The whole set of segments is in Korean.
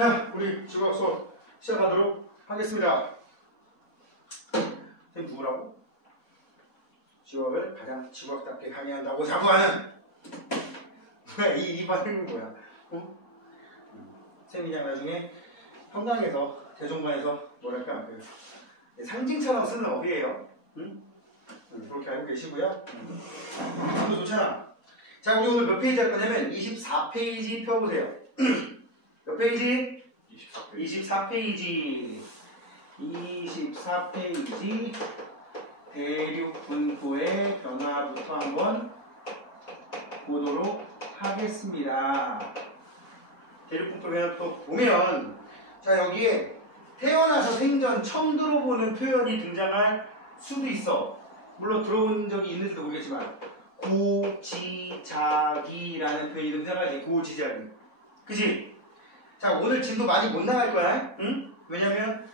자, 우리 지구학 수업 시작하도록 하겠습니다. 선생님 누구라고? 지구학을 가장 지구학답게 강의한다고 자부하는 뭐야, 이 반응은 뭐야? 어? 선생님이 나중에 평강에서 대종반에서 뭐랄까 그 상징처럼 쓰는 어휘예요. 응? 그렇게 알고 계시고요. 아주 좋잖아. 자, 우리 오늘 몇 페이지 할 거냐면 24페이지 펴보세요. 몇 페이지? 24페이지. 24페이지 대륙 분포의 변화부터 한번 보도록 하겠습니다. 대륙 분포 변화부터 보면, 자, 여기에 태어나서 생전 처음 들어보는 표현이 등장할 수도 있어. 물론 들어본 적이 있는지도 모르겠지만 고지자기라는 표현이 등장하지. 고지자기. 그치? 자, 오늘 진도 많이 못 나갈 거야. 응? 왜냐면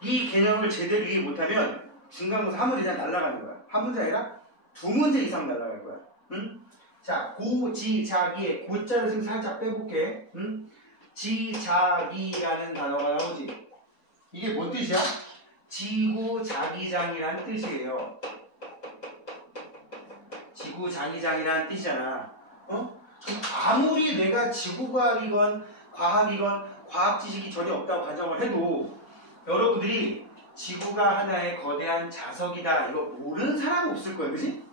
이 개념을 제대로 이해 못하면 중간고사 한 문제 이상 날아가는 거야. 한 문제 아니라 두 문제 이상 날아갈 거야. 응? 자, 고지자기의 고자를 지금 살짝 빼볼게. 응? 지자기라는 단어가 나오지. 이게 뭔 뜻이야? 지구자기장이라는 뜻이에요. 지구자기장이라는 뜻이잖아. 어? 그럼 아무리 내가 지구과학이건 과학이건 과학 지식이 전혀 없다고 가정을 해도 여러분들이 지구가 하나의 거대한 자석이다 이거 모르는 사람은 없을 거예요. 그치?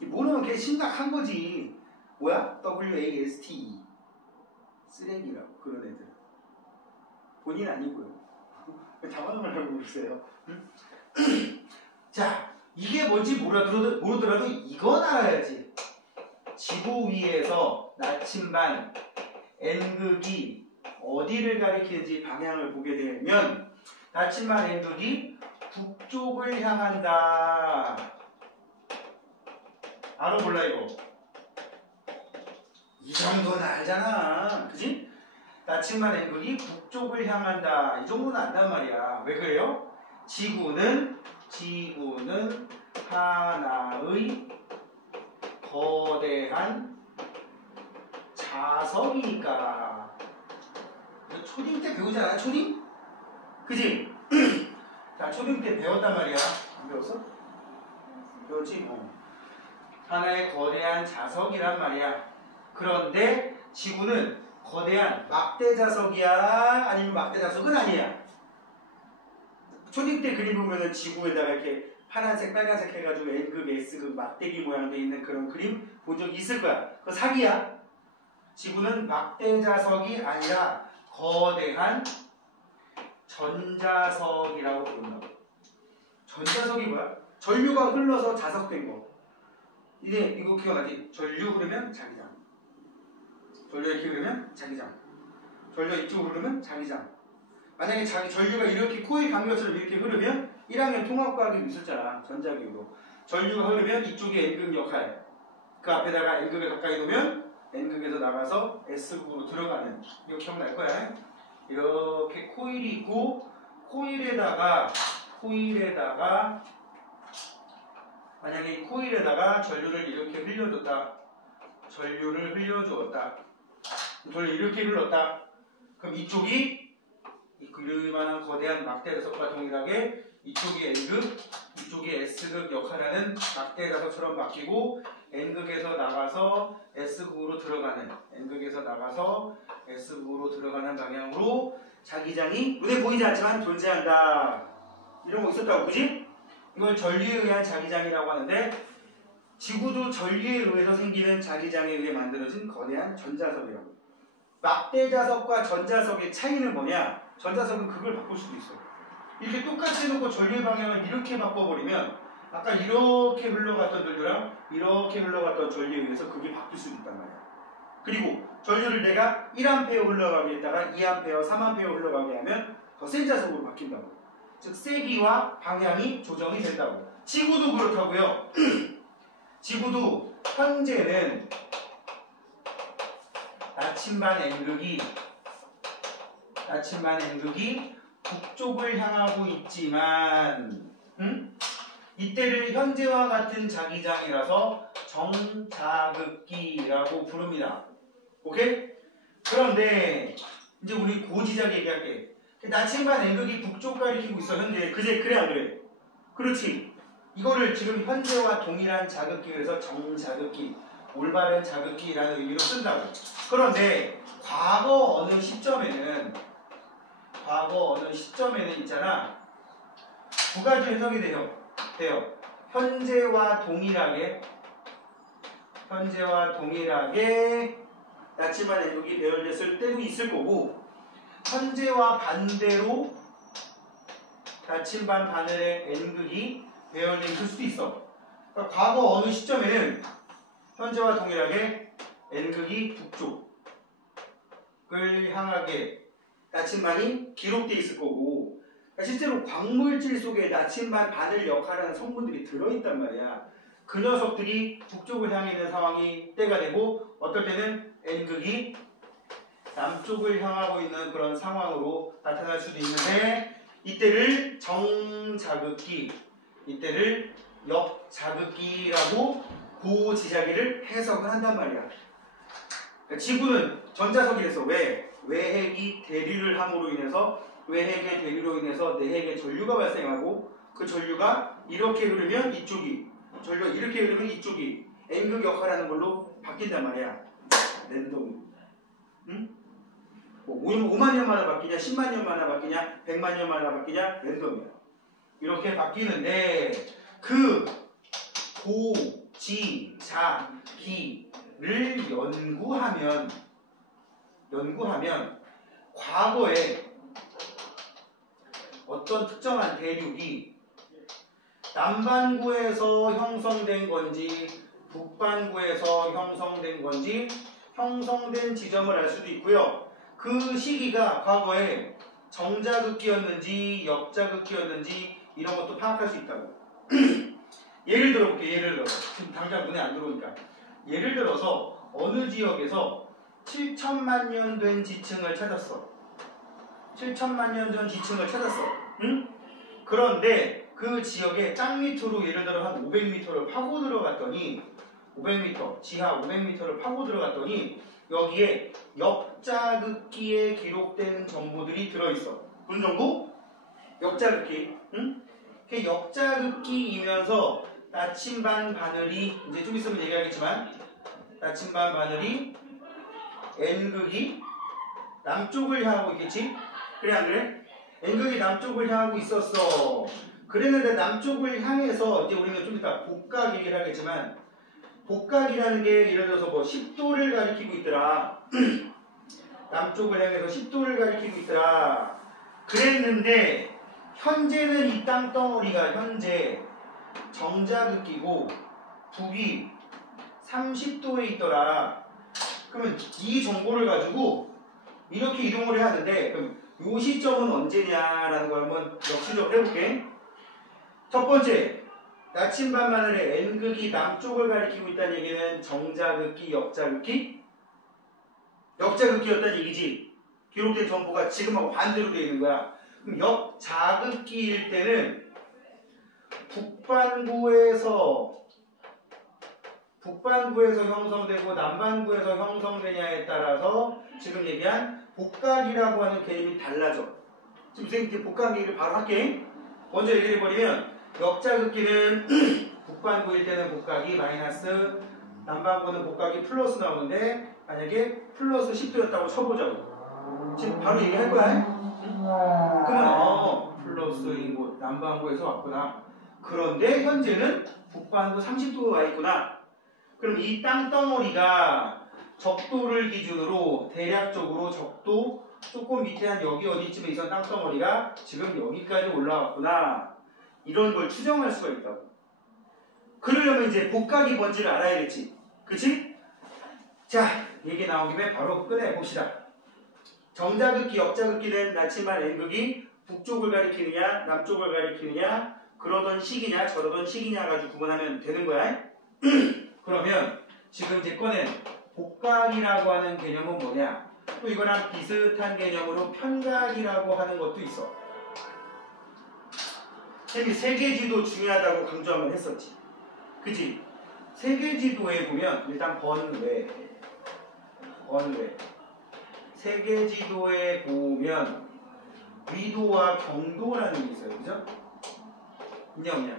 모르면 그게 심각한 거지. 뭐야? WASTE 쓰레기라고. 그런 애들 본인 아니고요. 당황을 하고 있어요. 응? 자, 이게 뭔지 모르더라도 이건 알아야지. 지구 위에서 나침반 N극이 어디를 가리키는지 방향을 보게 되면 나침반 N극이 북쪽을 향한다. 알아 몰라 이거? 이 정도는 알잖아. 그치? 나침반 N극이 북쪽을 향한다. 이 정도는 안단 말이야. 왜 그래요? 지구는 하나의 거대한 자석이니까. 초딩 때 배우잖아. 초딩? 그치? 자, 초딩 때 배웠단 말이야. 안 배웠어? 배웠지? 하나의 거대한 자석이란 말이야. 그런데 지구는 거대한 막대 자석이야? 아니면 막대 자석은 아니야? 초딩 때 그림 보면은 지구에다가 이렇게 파란색, 빨간색 해가지고 N극, S극, 막대기 모양 돼 있는 그런 그림 본 적 있을 거야. 그거 사기야. 지구는 막대 자석이 아니라 거대한 전자석이라고 부른다고. 전자석이 뭐야? 전류가 흘러서 자석된 거. 이거 기억나지? 전류 흐르면 자기장. 전류가 이렇게 흐르면 자기장. 전류가 이쪽으로 흐르면 자기장. 만약에 전류가 이렇게 코일 강력처럼 이렇게 흐르면 1학년 통합과학이 있었잖아. 전자기로. 전류가 흐르면 이쪽에 N극 역할. 그 앞에다가 N극을 가까이 놓으면 N극에서 나가서 S극으로 들어가는. 이거 기억날 거야. 이렇게 코일이 있고 코일에다가 만약에 이 코일에다가 전류를 이렇게 흘려줬다. 전류를 흘려주었다. 전류 이렇게 흘렀다. 그럼 이쪽이 그만한 거대한 막대 자석과 동일하게 이쪽이 N극, 이쪽이 S극 역할하는 막대 자석처럼 바뀌고 N극에서 나가서 S극으로 들어가는, N극에서 나가서 S극으로 들어가는 방향으로 자기장이 눈에 보이지 않지만 존재한다. 이런 거 있었다고, 그지? 이걸 전류에 의한 자기장이라고 하는데 지구도 전류에 의해서 생기는 자기장에 의해 만들어진 거대한 전자석이라고. 막대 자석과 전자석의 차이는 뭐냐? 전자석은 극을 바꿀 수도 있어. 이렇게 똑같이 해놓고 전류의 방향을 이렇게 바꿔버리면 아까 이렇게 흘러갔던 전류랑 이렇게 흘러갔던 전류에 의해서 극이 바뀔 수도 있단 말이야. 그리고 전류를 내가 1A 흘러가게 했다가 2A, 3A 흘러가게 하면 더 센 자석으로 바뀐다고. 즉 세기와 방향이 조정이 된다고. 지구도 그렇다고요. 지구도 현재는 나침반 N극이 북쪽을 향하고 있지만 이때를 현재와 같은 자기장이라서 정자극기라고 부릅니다. 오케이? 그런데 이제 우리 고지작 얘기할게. 나침반 N극이 북쪽 가리키고 있어 현재. 그래 안 그래? 그렇지. 이거를 지금 현재와 동일한 자극기, 그래서 정자극기, 올바른 자극기라는 의미로 쓴다고. 그런데 과거 어느 시점에는 있잖아, 두 가지 해석이 돼요. 현재와 동일하게 나침반 N극이 배열됐을 때도 있을 거고, 현재와 반대로 나침반 바늘의 N극이 배열돼 있을 수도 있어. 그러니까 과거 어느 시점에는 현재와 동일하게 N극이 북쪽을 향하게 나침반이 기록돼 있을 거고, 그러니까 실제로 광물질 속에 나침반 바늘 역할하는 성분들이 들어있단 말이야. 그 녀석들이 북쪽을 향해 있는 상황이 때가 되고, 어떨 때는 N극이 남쪽을 향하고 있는 그런 상황으로 나타날 수도 있는데, 이때를 정자극기, 이때를 역자극기라고 고지자기를 해석을 한단 말이야. 그러니까 지구는 전자석이랬어. 왜? 외핵이 대류를 함으로 인해서, 외핵의 대류로 인해서 내핵의 전류가 발생하고, 그 전류가 이렇게 흐르면 이쪽이, 전류가 이렇게 흐르면 이쪽이 N극 역할하는 걸로 바뀐단 말이야. 랜덤. 응? 뭐 5만 년마다 바뀌냐, 10만 년마다 바뀌냐, 100만 년마다 바뀌냐, 랜덤이야. 이렇게 바뀌는데, 그 고지자기를 연구하면 과거에 어떤 특정한 대륙이 남반구에서 형성된 건지 북반구에서 형성된 건지 형성된 지점을 알 수도 있고요. 그 시기가 과거에 정자극기였는지 역자극기였는지 이런 것도 파악할 수 있다고. 예를 들어볼게. 예를 들어서 지금 당장 눈에 안 들어오니까, 예를 들어서 어느 지역에서 7천만 년 된 지층을 찾았어. 7천만 년 전 지층을 찾았어. 응? 그런데 그 지역에 땅 밑으로 예를 들어 한 500m를 파고 들어갔더니, 500m, 지하 500m를 파고 들어갔더니 여기에 역자극기에 기록된 정보들이 들어있어. 무슨 정보? 역자극기. 응? 그 역자극기이면서 나침반 바늘이, 이제 좀 있으면 얘기하겠지만, 나침반 바늘이 N극이 남쪽을 향하고 있겠지? 그래 안 그래? N극이 남쪽을 향하고 있었어. 그랬는데 남쪽을 향해서, 이제 우리는 좀 이따 복각 얘기를 하겠지만, 복각이라는 게 예를 들어서 뭐 10도를 가리키고 있더라. 남쪽을 향해서 10도를 가리키고 있더라. 그랬는데 현재는 이 땅덩어리가 현재 정자극기고 북이 30도에 있더라. 그러면 이 정보를 가지고 이렇게 이동을 해야 하는데, 그럼 이 시점은 언제냐라는 걸 한번 역시적으로 해볼게. 첫 번째, 나침반 바늘의 N극이 남쪽을 가리키고 있다는 얘기는 정자극기, 역자극기? 역자극기였다는 얘기지. 기록된 정보가 지금하고 반대로 되어 있는 거야. 그럼 역자극기일 때는 북반구에서 형성되고 남반구에서 형성되냐에 따라서 지금 얘기한 복각이라고 하는 개념이 달라져. 지금 선생님 복각 얘기를 바로 할게. 먼저 얘기를 해버리면, 역자극기는 북반구일 때는 복각이 마이너스, 남반구는 복각이 플러스 나오는데, 만약에 플러스 10도였다고 쳐보자고. 지금 바로 얘기할 거야. 그러면 플러스인 곳 남반구에서 왔구나. 그런데 현재는 북반구 30도에 와 있구나. 그럼 이 땅덩어리가 적도를 기준으로 대략적으로 적도 조금 밑에 한 여기 어디쯤에 있던 땅덩어리가 지금 여기까지 올라왔구나. 이런 걸 추정할 수가 있다고. 그러려면 이제 복각이 뭔지를 알아야겠지. 그치? 자, 얘기 나온 김에 바로 꺼내봅시다. 정자극기, 역자극기는 나침반 N극이 북쪽을 가리키느냐 남쪽을 가리키느냐, 그러던 시기냐 저러던 시기냐 가지고 구분하면 되는 거야. 그러면 지금 이제 꺼낸 복각이라고 하는 개념은 뭐냐? 또 이거랑 비슷한 개념으로 편각이라고 하는 것도 있어. 세계지도 중요하다고 강조 한번 했었지. 그치? 세계지도에 보면 일단 번외. 세계지도에 보면 위도와 경도라는 게 있어요. 그죠? 있냐 없냐?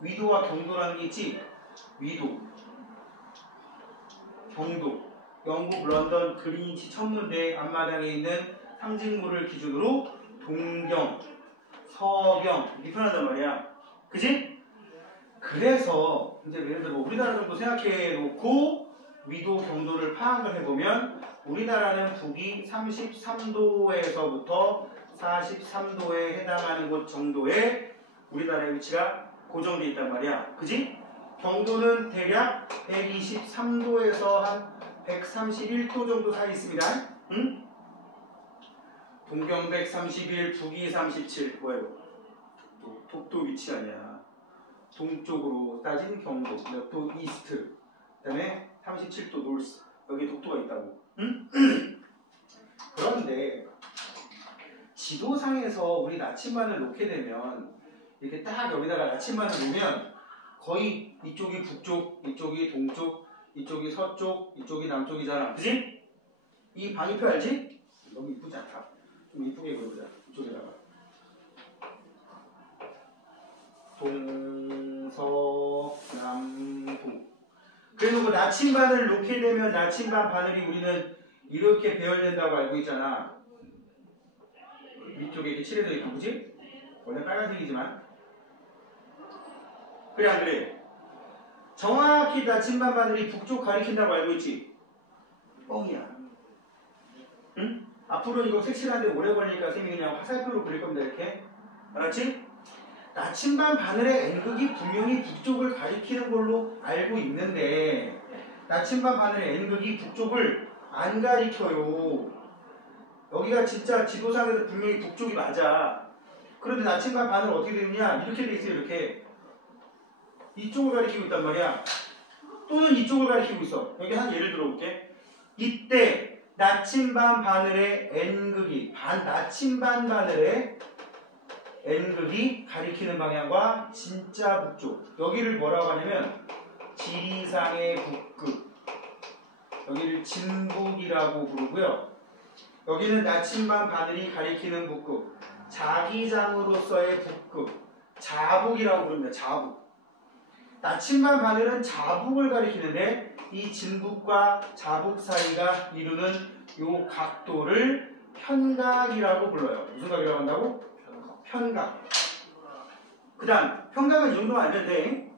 위도와 경도라는 게 있지? 위도, 경도. 영국 런던 그린위치 천문대 앞마당에 있는 상징물을 기준으로 동경, 서경 이렇게 표현한단 말이야. 그지? 그래서 이제 예를 들어 우리나라 정도 생각해 놓고 위도, 경도를 파악을 해보면 우리나라는 북위 33도에서부터 43도에 해당하는 곳 정도의 우리나라의 위치가 고정되어 있단 말이야. 그지? 경도는 대략 123도에서 한 131도 정도 사이 있습니다. 응? 동경 131, 북위 37. 뭐예요? 독도 위치 아니야. 동쪽으로 따진 경도, 몇 도 이스트. 그 다음에 37도 노스. 여기 독도가 있다고. 응? 그런데 지도상에서 우리 나침반을 놓게 되면 이렇게 딱 여기다가 나침반을 놓으면 거의 이쪽이 북쪽, 이쪽이 동쪽, 이쪽이 서쪽, 이쪽이 남쪽이잖아. 그지? 이 방위표 알지? 너무 이쁘지 않다. 좀 이쁘게 그려보자. 이쪽에다가. 동서남북. 그래서 그 나침반을 놓게 되면 나침반 바늘이 우리는 이렇게 배열된다고 알고 있잖아. 위쪽에 이렇게 칠해져 있고, 그지? 원래 빨간색이지만. 그래 안 그래? 정확히 나침반 바늘이 북쪽 가리킨다고 알고 있지? 뻥이야. 응? 앞으로 이거 색칠하는데 오래 걸리니까 선생님이 그냥 화살표로 그릴 겁니다. 이렇게. 알았지? 나침반 바늘의 N극이 분명히 북쪽을 가리키는 걸로 알고 있는데 나침반 바늘의 N극이 북쪽을 안 가리켜요. 여기가 진짜 지도상에서 분명히 북쪽이 맞아. 그런데 나침반 바늘 어떻게 되느냐? 이렇게 돼 있어요. 이렇게. 이쪽을 가리키고 있단 말이야. 또는 이쪽을 가리키고 있어. 여기 한 예를 들어볼게. 이때 나침반 바늘의 N극이 나침반 바늘의 N극이 가리키는 방향과 진짜 북쪽. 여기를 뭐라고 하냐면 지리상의 북극. 여기를 진북이라고 부르고요. 여기는 나침반 바늘이 가리키는 북극. 자기장으로서의 북극. 자북이라고 부릅니다. 자북. 나침반 바늘은 자북을 가리키는데 이 진북과 자북 사이가 이루는 요 각도를 편각이라고 불러요. 무슨 각이라고 한다고? 편각. 그 다음 편각은 이 정도만 알면 돼.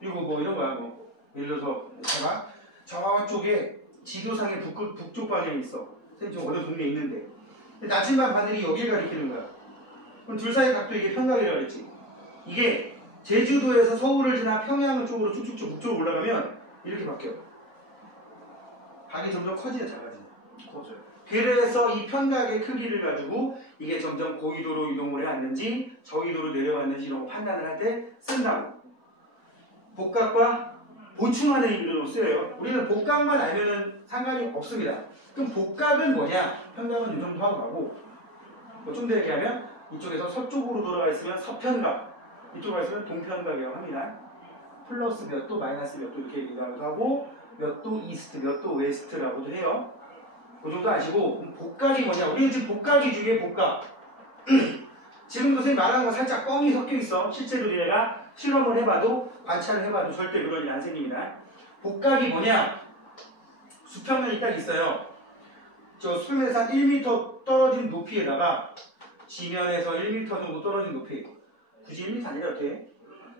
그리고 뭐 이런 거야. 뭐 예를 들어서 제가 저쪽에 지도상에 북쪽 방향이 있어. 지금 어느 동네에 있는데 근데 나침반 바늘이 여기를 가리키는 거야. 그럼 둘 사이 각도 이게 편각이라고 그랬지. 이게 제주도에서 서울을 지나 평양 쪽으로 쭉쭉쭉 북쪽으로 올라가면 이렇게 바뀌어. 각이 점점 커지냐 작아지냐. 커져요. 그래서 이 편각의 크기를 가지고 이게 점점 고緯도로 이동을 해왔는지 저緯도로 내려왔는지 이런 거 판단을 할 때 쓴다고. 복각과 보충하는 의미로 쓰여요. 우리는 복각만 알면은 상관이 없습니다. 그럼 복각은 뭐냐? 편각은 이 정도 하고 가고 뭐 좀 더 얘기하면 이쪽에서 서쪽으로 돌아가 있으면 서편각, 이쪽으로 있으면 동편각이라고 합니다. 플러스 몇 도, 마이너스 몇 도 이렇게 얘기하기도 하고 몇 도 이스트, 몇 도 웨스트라고도 해요. 그 정도 아시고 복각이 뭐냐? 우리는 지금 복각이 중에 복각. 지금도 선생님 말하는 거 살짝 뻥이 섞여 있어. 실제로 얘가 실험을 해봐도 관찰을 해봐도 절대 그런 일이 안 생깁니다. 복각이 뭐냐? 수평면이 딱 있어요. 저 수평면에서 한 1m 떨어진 높이에다가 지면에서 1m 정도 떨어진 높이. 굳이 1m 아니라 이렇게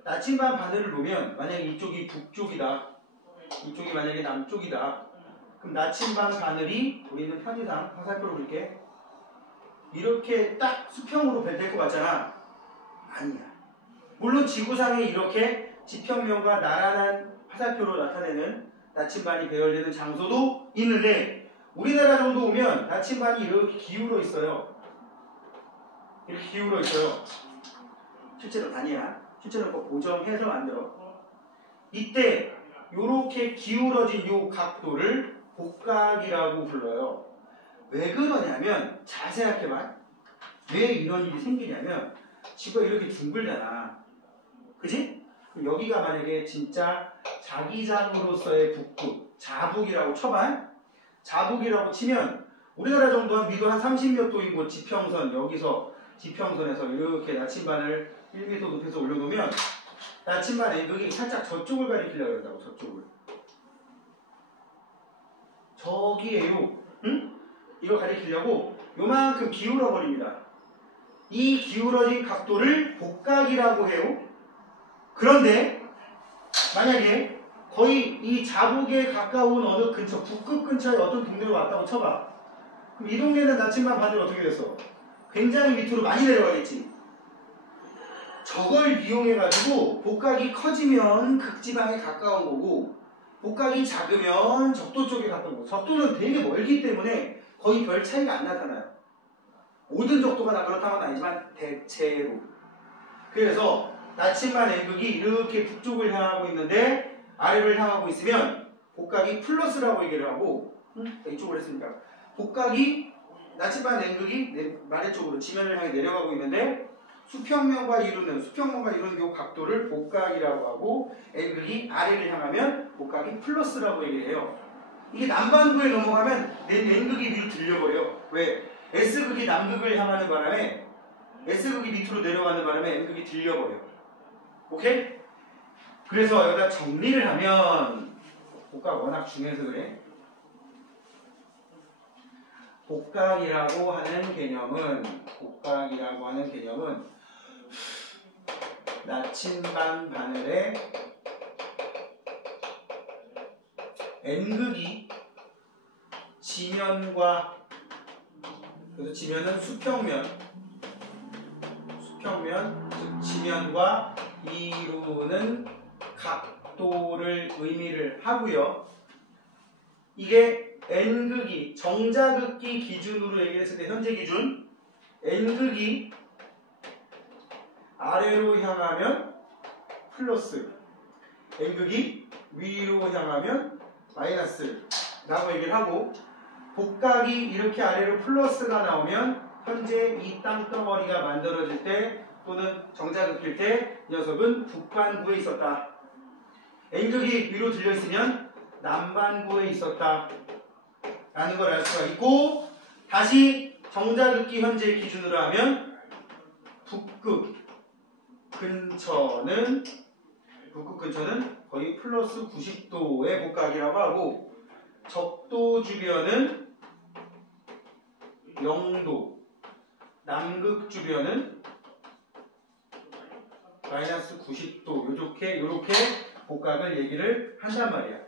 나침반 바늘을 놓으면 만약에 이쪽이 북쪽이다. 이쪽이 만약에 남쪽이다. 그럼 나침반 바늘이 우리는 편의상 화살표로 그릴게. 이렇게 딱 수평으로 될 것 같잖아. 아니야. 물론 지구상에 이렇게 지평면과 나란한 화살표로 나타내는 나침반이 배열되는 장소도 있는데 우리나라 정도 오면 나침반이 이렇게 기울어 있어요. 이렇게 기울어 있어요. 실제로 아니야. 실제로 꼭 고정해서 만들어. 이때 이렇게 기울어진 이 각도를 복각이라고 불러요. 왜 그러냐면 잘 생각해봐. 왜 이런 일이 생기냐면 지구가 이렇게 둥글잖아. 그지? 그럼 여기가 만약에 진짜 자기장으로서의 북극, 자북이라고 쳐봐. 자북이라고 치면 우리나라 정도 한 위도 한 30몇 도인 곳 지평선, 여기서 지평선에서 이렇게 나침반을 1m 높이에서 올려놓으면 나침반 N극이 살짝 저쪽을 가리키려고 한다고. 저쪽을. 저기에요. 응? 이거 가리키려고 요만큼 기울어 버립니다. 이 기울어진 각도를 복각이라고 해요. 그런데 만약에 거의 이 자북에 가까운 어느 근처, 북극 근처에 어떤 동네로 왔다고 쳐봐. 그럼 이 동네는 나침반 바늘이 어떻게 됐어? 굉장히 밑으로 많이 내려가겠지. 저걸 이용해가지고 복각이 커지면 극지방에 가까운 거고, 복각이 작으면 적도 쪽에 가까운 거고, 적도는 되게 멀기 때문에 거의 별 차이가 안 나타나요. 모든 적도가 다 그렇다는 건 아니지만 대체로. 그래서 나침반 N극이 이렇게 북쪽을 향하고 있는데 아래를 향하고 있으면 복각이 플러스라고 얘기를 하고, 이쪽으로 했으니까 복각이 나침반 N극이 아래쪽으로 지면을 향해 내려가고 있는데 수평면과 이루는 이 각도를 복각이라고 하고, N극이 아래를 향하면 복각이 플러스라고 얘기를 해요. 이게 남반구에 넘어가면 N극이 위로 들려버려요. 왜? S극이 남극을 향하는 바람에 S극이 밑으로 내려가는 바람에 N극이 들려버려요. 오케이? 그래서 여기다 정리를 하면, 복각 워낙 중요해서 그래. 복각이라고 하는 개념은 나침반 바늘의 N극이 지면과, 그래서 지면은 수평면, 즉 지면과 이루는 각도를 의미를 하고요. 이게 N극이 정자극기 기준으로 얘기했을 때 현재 기준 N극이 아래로 향하면 플러스, N극이 위로 향하면 마이너스 라고 얘기를 하고, 복각이 이렇게 아래로 플러스가 나오면 현재 이 땅덩어리가 만들어질 때 또는 정자극일 때 이 녀석은 북반구에 있었다. N극이 위로 들려있으면 남반구에 있었다 라는 걸 알 수가 있고, 다시 정자극기 현재 기준으로 하면 북극 근처는 거의 플러스 90도의 복각이라고 하고, 적도 주변은 0도, 남극 주변은 마이너스 90도, 요렇게 복각을 얘기를 한단 말이야.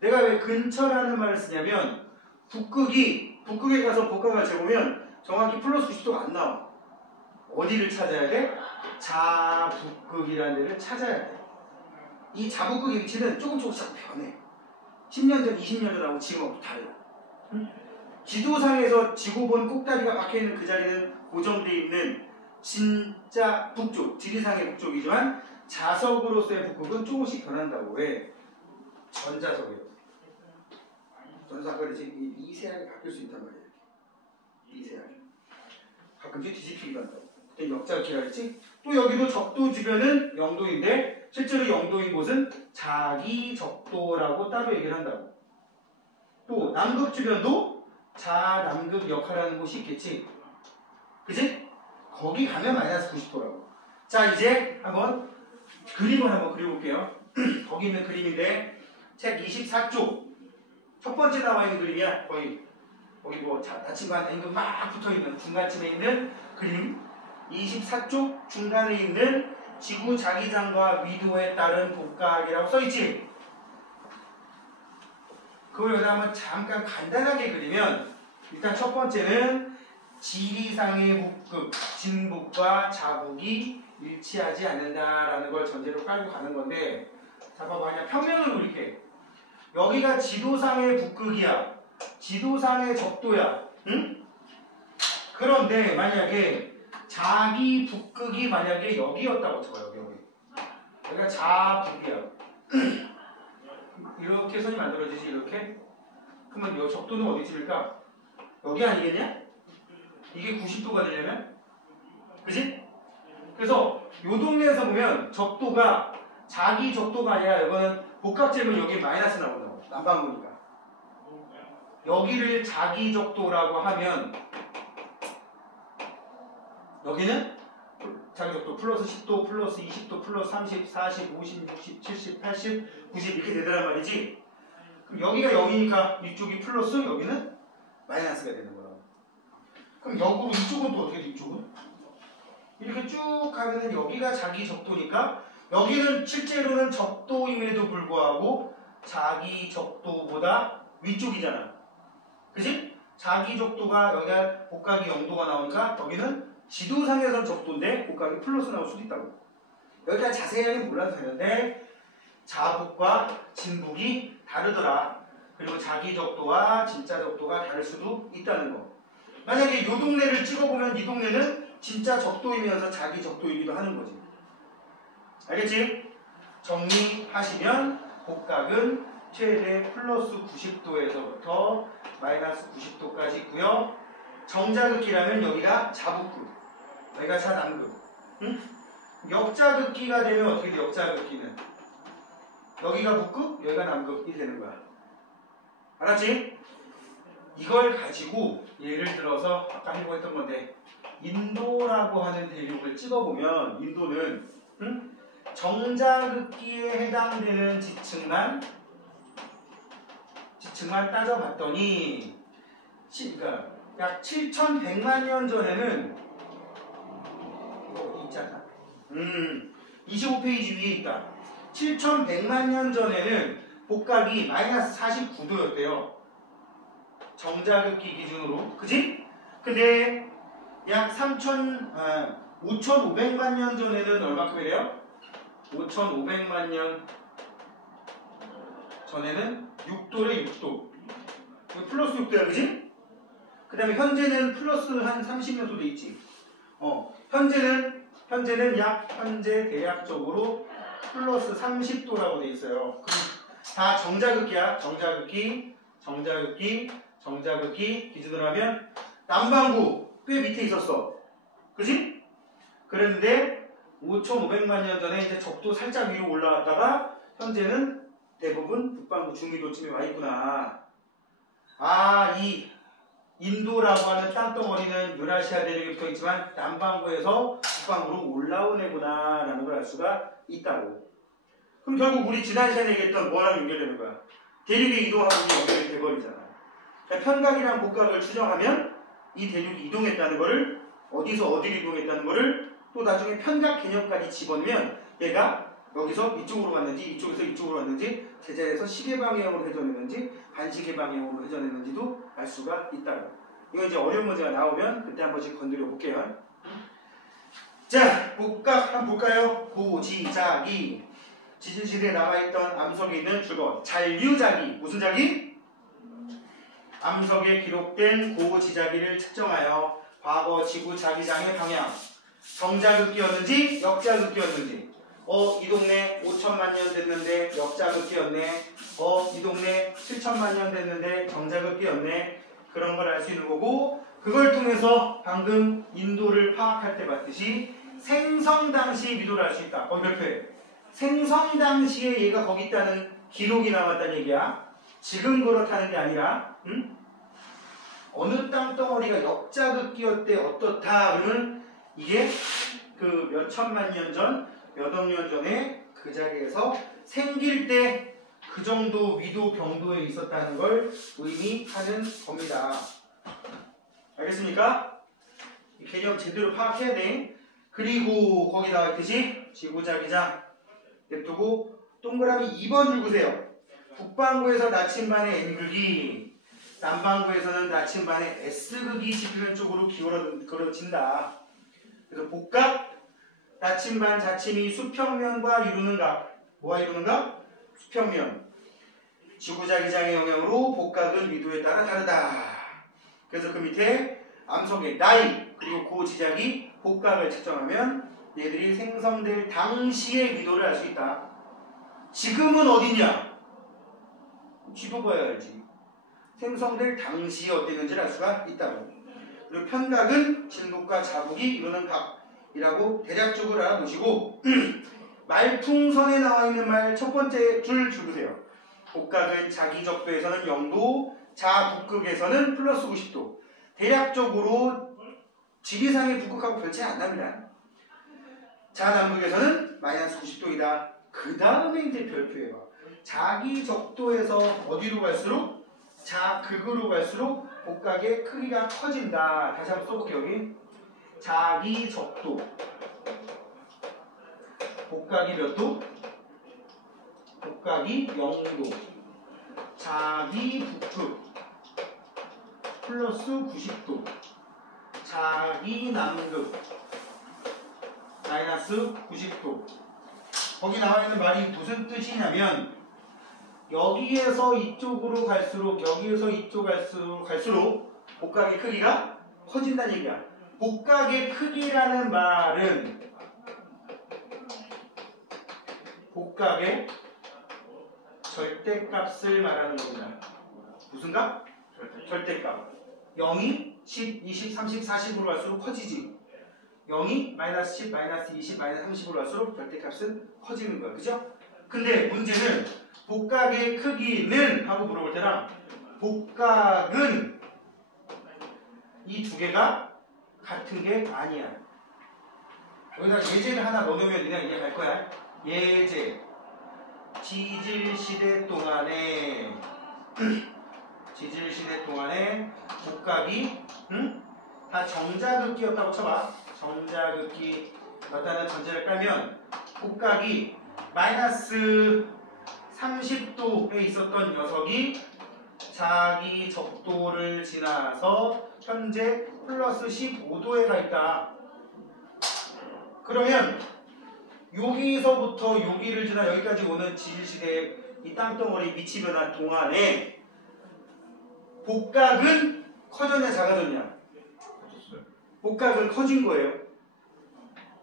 내가 왜 근처라는 말을 쓰냐면, 북극에 가서 복각을 재보면 정확히 플러스 90도가 안 나와. 어디를 찾아야 돼? 자북극이라는 데를 찾아야 돼. 이 자북극의 위치는 조금씩 변해. 10년 전, 20년 전하고 지금하고 달라. 지도상에서 지구본 꼭다리가 박혀있는 그 자리는 고정되어 있는 진짜 북쪽, 지리상의 북쪽이지만 자석으로서의 북극은 조금씩 변한다고. 왜? 전자석이에요. 전자석이 미세하게 바뀔 수 있단 말이에요. 미세하게. 가끔씩 뒤집히기도 한다고. 그때 역작기라 했지? 또 여기도 적도 주변은 0도인데 실제로 0도인 곳은 자기 적도라고 따로 얘기를 한다고. 또 남극 주변도 자남극 역할하는 곳이 있겠지. 그치? 거기 가면 마이너스 90도라고. 자, 이제 한번 그림을 한번 그려볼게요. 거기 있는 그림인데 책 24쪽 첫 번째 나와 있는 그림이야. 거기 뭐 나침반 N극 막 붙어있는 중간쯤에 있는 그림. 24쪽 중간에 있는 지구 자기장과 위도에 따른 복각이라고 써있지. 그걸 여기다 한번 잠깐 간단하게 그리면, 일단 첫 번째는 지리상의 북극, 진북과 자북이 일치하지 않는다라는 걸 전제로 깔고 가는 건데, 자, 봐봐. 그냥 평면으로 그릴게. 여기가 지도상의 북극이야. 지도상의 적도야. 응? 그런데 만약에 자기 북극이 만약에 여기였다고 쳐요. 여기가 자북이야. 이렇게 선이 만들어지지. 이렇게. 그러면 이 적도는 어디 있을까? 여기 아니겠냐? 이게 90도가 되려면? 그치? 그래서 요 동네에서 보면 적도가 자기 적도가 아니라 이거는 복각제면 여기 마이너스 나온다고. 남반구니까. 여기를 자기적도라고 하면 여기는 자기적도 플러스 10도, 플러스 20도, 플러스 30, 40, 50, 60, 70, 80, 90 이렇게 되더란 말이지. 그럼 여기가 0이니까 이쪽이 플러스, 여기는 마이너스가 되는 거야. 그럼 역으로 이쪽은 또 어떻게 돼? 이쪽은? 이렇게 쭉 가면은 여기가 자기적도니까 여기는 실제로는 적도임에도 불구하고 자기적도보다 위쪽이잖아. 그치? 자기적도가 여기가 복각이 0도가 나오니까 여기는 지도상에서는 적도인데 복각이 플러스 나올 수도 있다고. 여기까지 자세하게 몰라도 되는데 자북과 진북이 다르더라. 그리고 자기적도와 진짜 적도가 다를 수도 있다는 거. 만약에 이 동네를 찍어보면 이 동네는 진짜 적도이면서 자기 적도이기도 하는 거지. 알겠지? 정리하시면 복각은 최대 플러스 90도에서부터 마이너스 90도까지 있고요. 정자극기라면 여기가 자북극, 여기가 자남극. 응? 역자극기가 되면 어떻게 돼? 역자극기는 여기가 북극, 여기가 남극이 되는 거야. 알았지? 이걸 가지고 예를 들어서 아까 해보고 했던 건데 인도라고 하는 대륙을 찍어보면 인도는 정자극기에 해당되는 지층만 따져봤더니 그러니까 약 7,100만 년 전에는 이거 어디 있잖아. 25페이지 위에 있다. 7,100만 년 전에는 복각이 마이너스 49도였대요. 정자극기 기준으로. 그지? 근데 약 5,500만 년 전에는 얼마큼이래요? 5,500만 년 전에는 6도래 6도. 플러스 6도야, 그지? 그 다음에 현재는 플러스 한 30몇 도 돼 있지. 현재 대략적으로 플러스 30도라고 돼 있어요. 그럼 다 정자극기야. 정자극기 기준으로 하면 남반구 꽤 밑에 있었어. 그지? 그런데 5,500만 년 전에 이제 적도 살짝 위로 올라왔다가 현재는 대부분 북반구 중위도쯤에 와 있구나. 이 인도라고 하는 땅덩어리는 유라시아 대륙에 붙어 있지만 남반구에서 북반구로 올라온 애구나 라는 걸 알 수가 있다고. 그럼 결국 우리 지난 시간에 얘기했던 뭐랑 연결되는 거야? 대륙이 이동하고 연결이 돼버리잖아. 그러니까 편각이랑 복각을 추정하면 이 대륙이 이동했다는 거를 어디서 어디로 이동했다는 거를 또 나중에 편각 개념까지 집어넣으면 얘가 여기서 이쪽으로 갔는지 이쪽에서 이쪽으로 갔는지 제자리에서 시계 방향으로 회전했는지 반시계 방향으로 회전했는지도 알 수가 있다고. 이건 이제 어려운 문제가 나오면 그때 한 번씩 건드려 볼게요. 자, 복각 한번 볼까요? 고지자기. 지질실에 남아있던 암석에 있는 주거 잔류자기. 무슨 자기? 암석에 기록된 고지자기를 측정하여 과거 지구 자기장의 방향 정자극기였는지 역자극기였는지. 이 동네 5천만 년 됐는데 역자극기였네. 이 동네 7천만 년 됐는데 정자극기였네. 그런 걸 알 수 있는 거고, 그걸 통해서 방금 인도를 파악할 때 봤듯이 생성 당시 미도를 알 수 있다. 몇 회? 생성 당시에 얘가 거기 있다는 기록이 남았다는 얘기야. 지금 그렇다는 게 아니라 어느 땅덩어리가 역자극기였대 어떻다 그러면 이게 그 몇 천만 년 전, 몇 억 년 전에 그 자리에서 생길 때 그 정도 위도 경도에 있었다는 걸 의미하는 겁니다. 알겠습니까? 이 개념 제대로 파악해야 돼. 그리고 거기 나와 있듯이 지구자기장 냅두고 동그라미 2번 읽으세요. 북반구에서 나침반의 N극이 남반구에서는 나침반의 S극이 집히는 쪽으로 기울어진다. 그래서 복각 나침반 자침이 수평면과 이루는 각. 뭐가 이루는 각? 수평면. 지구자기장의 영향으로 복각은 위도에 따라 다르다. 그래서 그 밑에 암석의 나이 그리고 고지자기 복각을 측정하면 얘들이 생성될 당시의 위도를 알 수 있다. 지금은 어디냐? 지도 봐야 알지. 생성될 당시에 어땠는지를 알 수가 있다고. 그리고 편각은 진북과 자북이 이루는 각이라고 대략적으로 알아보시고 말풍선에 나와 있는 말 첫 번째 줄 줄으세요. 복각은 자기적도에서는 0도, 자북극에서는 플러스 90도. 대략적으로 지리상의 북극하고 별 차이 안 납니다. 자남극에서는 마이너스 90도이다. 그 다음에 이제 별표해봐. 자기 적도에서 어디로 갈수록? 자극으로 갈수록 복각의 크기가 커진다. 다시 한번 써볼게요. 여기 자기 적도 복각이 몇 도? 복각이 0도. 자기 북극 플러스 90도. 자기 남극 마이너스 90도. 거기 나와 있는 말이 무슨 뜻이냐면 여기에서 이쪽으로 갈수록 여기에서 이쪽 갈수록 복각의 크기가 커진다는 얘기야. 복각의 크기라는 말은 복각의 절대값을 말하는 겁니다. 무슨 값? 절대값. 0이 10, 20, 30, 40으로 갈수록 커지지. 0이 마이너스 10, 마이너스 20, 마이너스 30으로 갈수록 절대값은 커지는 거야. 그죠? 근데 문제는 복각의 크기는 하고 물어볼 때랑 복각은 이 두 개가 같은 게 아니야. 여기다 예제를 하나 넣어놓으면 그냥 이해할 거야. 예제. 지질시대 동안에 복각이 다 정자극기였다고 쳐봐. 정자극기였다는 전제를 깔면 복각이 마이너스 30도에 있었던 녀석이 자기 적도를 지나서 현재 플러스 15도에 가 있다. 그러면 여기서부터 여기를 지나 여기까지 오는 지질시대의 이 땅덩어리 밑이 변한 동안에 복각은 커졌냐 작아졌냐? 복각은 커진 거예요.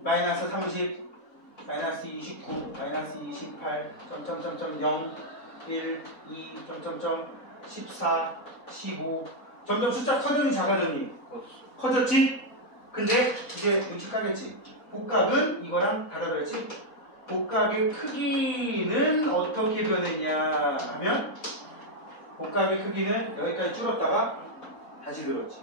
마이너스 30, 마이너스 29, 마이너스 28, 점점점점 0, 1, 2, 점점점 14, 15 점점 숫자 커졌니 작아졌니? 커졌지? 근데 이제 눈치 까겠지? 복각은 이거랑 다르다랬지? 복각의 크기는 어떻게 변했냐 하면 복각의 크기는 여기까지 줄었다가 다시 늘었지.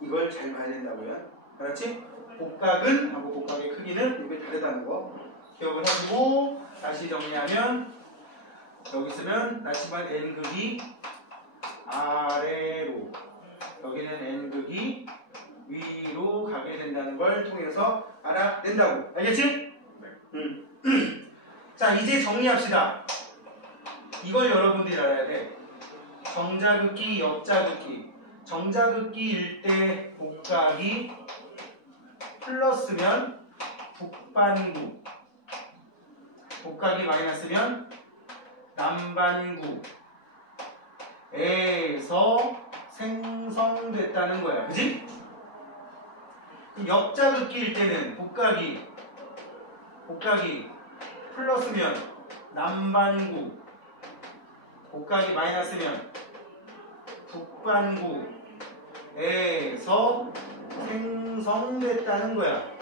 이걸 잘 봐야 된다고요. 알았지? 복각은 하고 복각의 크기는 이게 다르다는 거 기억을 하고 다시 정리하면 여기 쓰면 나치반 n극이 아래로 여기는 n극이 위로 가게 된다는 걸 통해서 알아낸다고. 알겠지? 자, 이제 정리합시다. 이걸 여러분들이 알아야 돼. 정자극기, 역자극기. 정자극기일 때 복각이 플러스면 북반구, 복각이 마이너스면 남반구에서 생성됐다는 거야. 그지? 역자극기일 때는 복각이 플러스면 남반구, 복각이 마이너스면 북반구에서 생성됐다는 거야.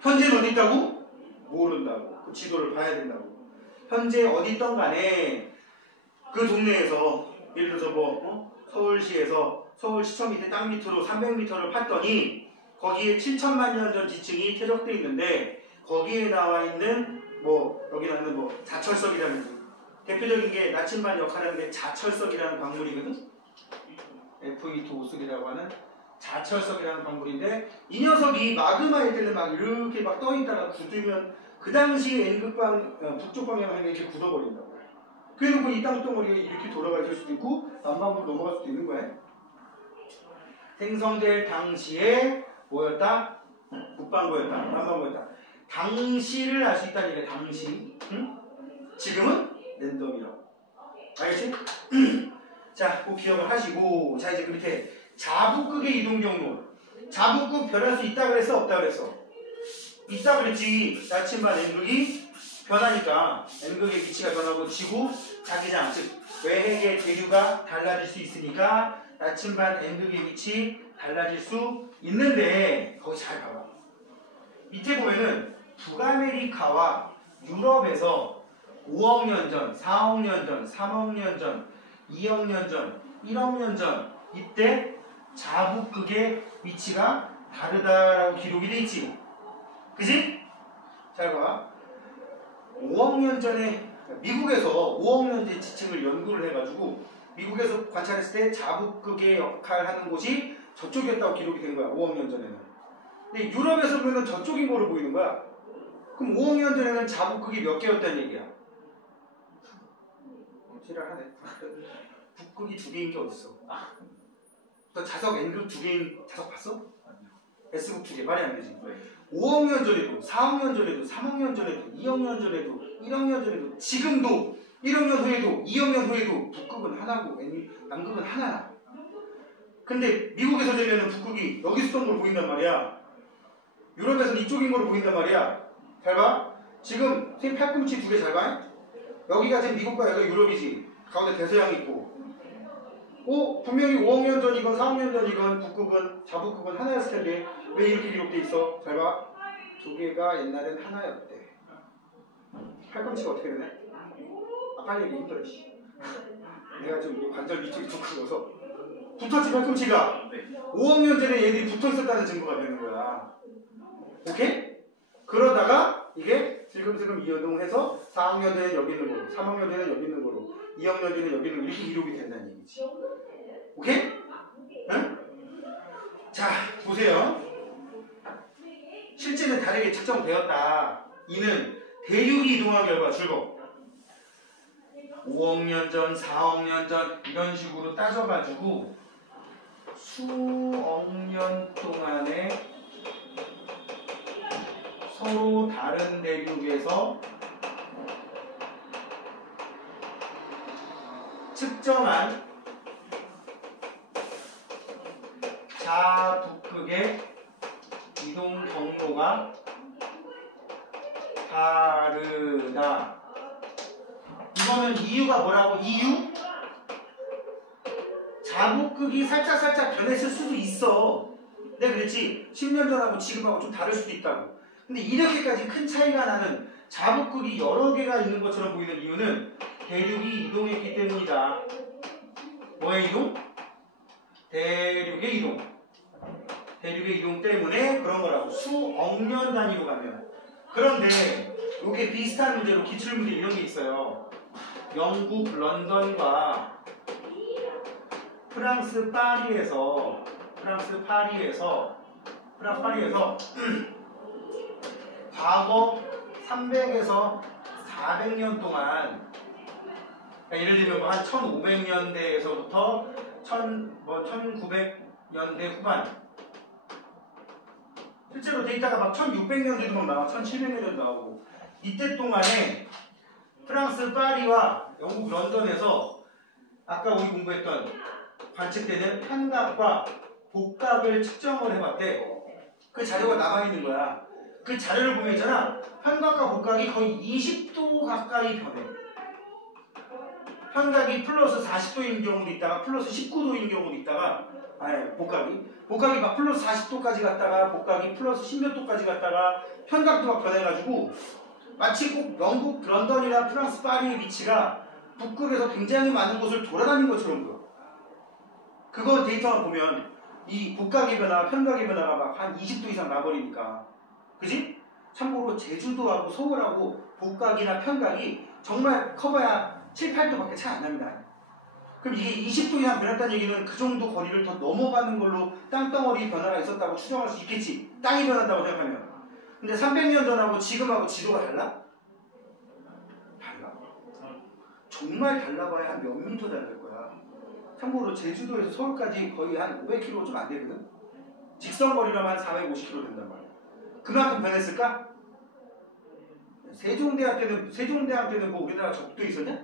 현재는 어디 있다고? 모른다고. 그 지도를 봐야 된다고. 현재 어디 있던 간에 그 동네에서 예를 들어서 서울시에서 서울시청 밑에 땅 밑으로 300m를 팠더니 거기에 7천만 년 전 지층이 퇴적되어 있는데 거기에 나와 있는 여기 나는 자철석이라는 대표적인 게 나침반 역할을 하는 게 자철석이라는 광물이거든. Fe2O3라고 하는 자철석이라는 광물인데 이 녀석이 마그마일 때는 막 이렇게 막 떠있다가 굳으면 그 당시 N극방 북쪽 방향을 이렇게 굳어버린다고. 그래놓고 이 땅덩어리가 이렇게 돌아갈 수도 있고 남반구로 넘어갈 수도 있는 거야. 생성될 당시에 뭐였다? 북반구였다. 남반구였다. 당시를 알 수 있다는 얘기야. 당시. 응? 지금은 랜덤이라고. 알겠지? 자, 꼭 기억을 하시고 자 이제 그 밑에 자북극의 이동 경로. 자북극 변할 수 있다 그랬어? 없다 그랬어? 있다 그랬지. 나침반 N극이 변하니까 N극의 위치가 변하고 지구 자기장 즉 외핵의 대류가 달라질 수 있으니까 나침반 N극의 위치 달라질 수 있는데 거기 잘 봐봐. 밑에 보면은 북아메리카와 유럽에서 5억 년 전, 4억 년 전, 3억 년 전 2억 년 전, 1억 년 전 이때 자북극의 위치가 다르다라고 기록이 돼 있지. 그지? 잘 봐. 5억 년 전에 미국에서 5억 년대 지층을 연구를 해가지고 미국에서 관찰했을 때 자북극의 역할을 하는 곳이 저쪽이었다고 기록이 된 거야. 5억 년 전에는. 근데 유럽에서 보면 저쪽인 거로 보이는 거야. 그럼 5억 년 전에는 자북극이 몇 개였다는 얘기야? 지랄하네. 북극이 2개인 게 어딨어? 너 자석 N극 2개인 자석 봤어? S극 2개 말이 안 되지. 5억 년 전에도, 4억 년 전에도, 3억 년 전에도, 2억 년 전에도, 1억 년 전에도, 지금도 1억 년 후에도, 2억 년 후에도 북극은 하나고 남극은 하나야. 근데 미국에서 재면은 북극이 여기 있었던 걸 보인단 말이야. 유럽에서는 이쪽인 걸로 보인단 말이야. 잘 봐. 지금 선생님 팔꿈치 2개 잘 봐. 여기가 지금 미국과 여기가 유럽이지. 가운데 대서양이 있고. 분명히 5억 년 전이건 4억 년 전이건 북극은 자북극은 하나였을 텐데 왜 이렇게 기록돼 있어? 잘 봐. 2개가 옛날엔 하나였대. 팔꿈치가 어떻게 되네? 빨리 얘기 힘들어. 내가 지금 관절 밑쪽이 두꺼워서 붙었지 팔꿈치가. 5억 년 전에 얘들이 붙어 있었다는 증거가 되는 거야. 오케이? 그러다가 이게 슬금슬금 이어동해서 4억 년 전에는 여기 있는 거로, 3억 년 전에는 여기 있는 거로, 2억 년 전에는 여기 있는 거로 이렇게 기록이 된다는 얘기지. 오케이? 응? 자, 보세요. 실제는 다르게 측정되었다. 이는 대륙이 이동한 결과 줄거 5억 년 전, 4억 년 전 이런 식으로 따져가지고 수억 년 동안에 서로 다른 대륙에서 측정한 자북극의 이동 경로가 다르다. 이거는 이유가 뭐라고? 이유? 자북극이 살짝 변했을 수도 있어. 내가 그랬지. 10년 전하고 지금하고 좀 다를 수도 있다고. 근데 이렇게까지 큰 차이가 나는 자북극이 여러 개가 있는 것처럼 보이는 이유는 대륙이 이동했기 때문이다. 뭐의 이동? 대륙의 이동. 대륙의 이동 때문에 그런 거라고. 수억 년 단위로 가면. 그런데 이게 비슷한 문제로 기출문제 이런 게 있어요. 영국 런던과 프랑스 파리에서 과거 300에서 400년 동안, 그러니까 예를 들면 한 1500년대에서부터 1900년대 후반, 실제로 데이터가 막 1600년대도 막 나와, 1700년대도 나오고, 이때 동안에 프랑스 파리와 영국 런던에서 아까 우리 공부했던 관측되는 현각과 복각을 측정을 해봤대. 그 자료가 남아있는 거야. 그 자료를 보면 있잖아. 현각과 복각이 거의 20도 가까이 변해. 현각이 플러스 40도인 경우도 있다가 플러스 19도인 경우도 있다가, 복각이 막 플러스 40도까지 갔다가 복각이 플러스 10몇 도까지 갔다가 현각도 막 변해가지고 마치 꼭 영국 런던이나 프랑스 파리의 위치가 북극에서 굉장히 많은 곳을 돌아다닌 것처럼 보여. 그거 데이터만 보면 이 복각의 변화, 편각의 변화가 막 한 20도 이상 나버리니까. 그지? 참고로 제주도하고 서울하고 복각이나 편각이 정말 커봐야 7, 8도밖에 차이 안 납니다. 그럼 이게 20도 이상 변했다는 얘기는 그 정도 거리를 더 넘어가는 걸로 땅덩어리 변화가 있었다고 추정할 수 있겠지. 땅이 변한다고 생각하면. 근데 300년 전하고 지금하고 지도가 달라? 달라. 정말 달라봐야 한 몇 미터 다를 거야. 참고로 제주도에서 서울까지 거의 한 500km 좀 안 되거든? 직선거리라면 한 450km 된단 말이야. 그만큼 변했을까? 세종대왕 때는 뭐 우리나라 적도 있었냐?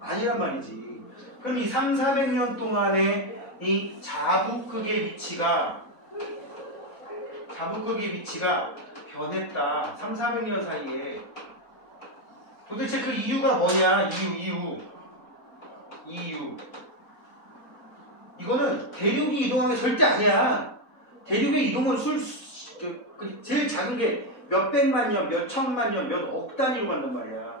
아니란 말이지. 그럼 이 3, 400년 동안에 이 자북극의 위치가 변했다. 3, 400년 사이에. 도대체 그 이유가 뭐냐? 이유. 이거는 대륙이 이동한 게 절대 아니야. 대륙의 이동은 제일 작은 게 몇백만 년, 몇천만 년, 몇 억 단위로 간단 말이야.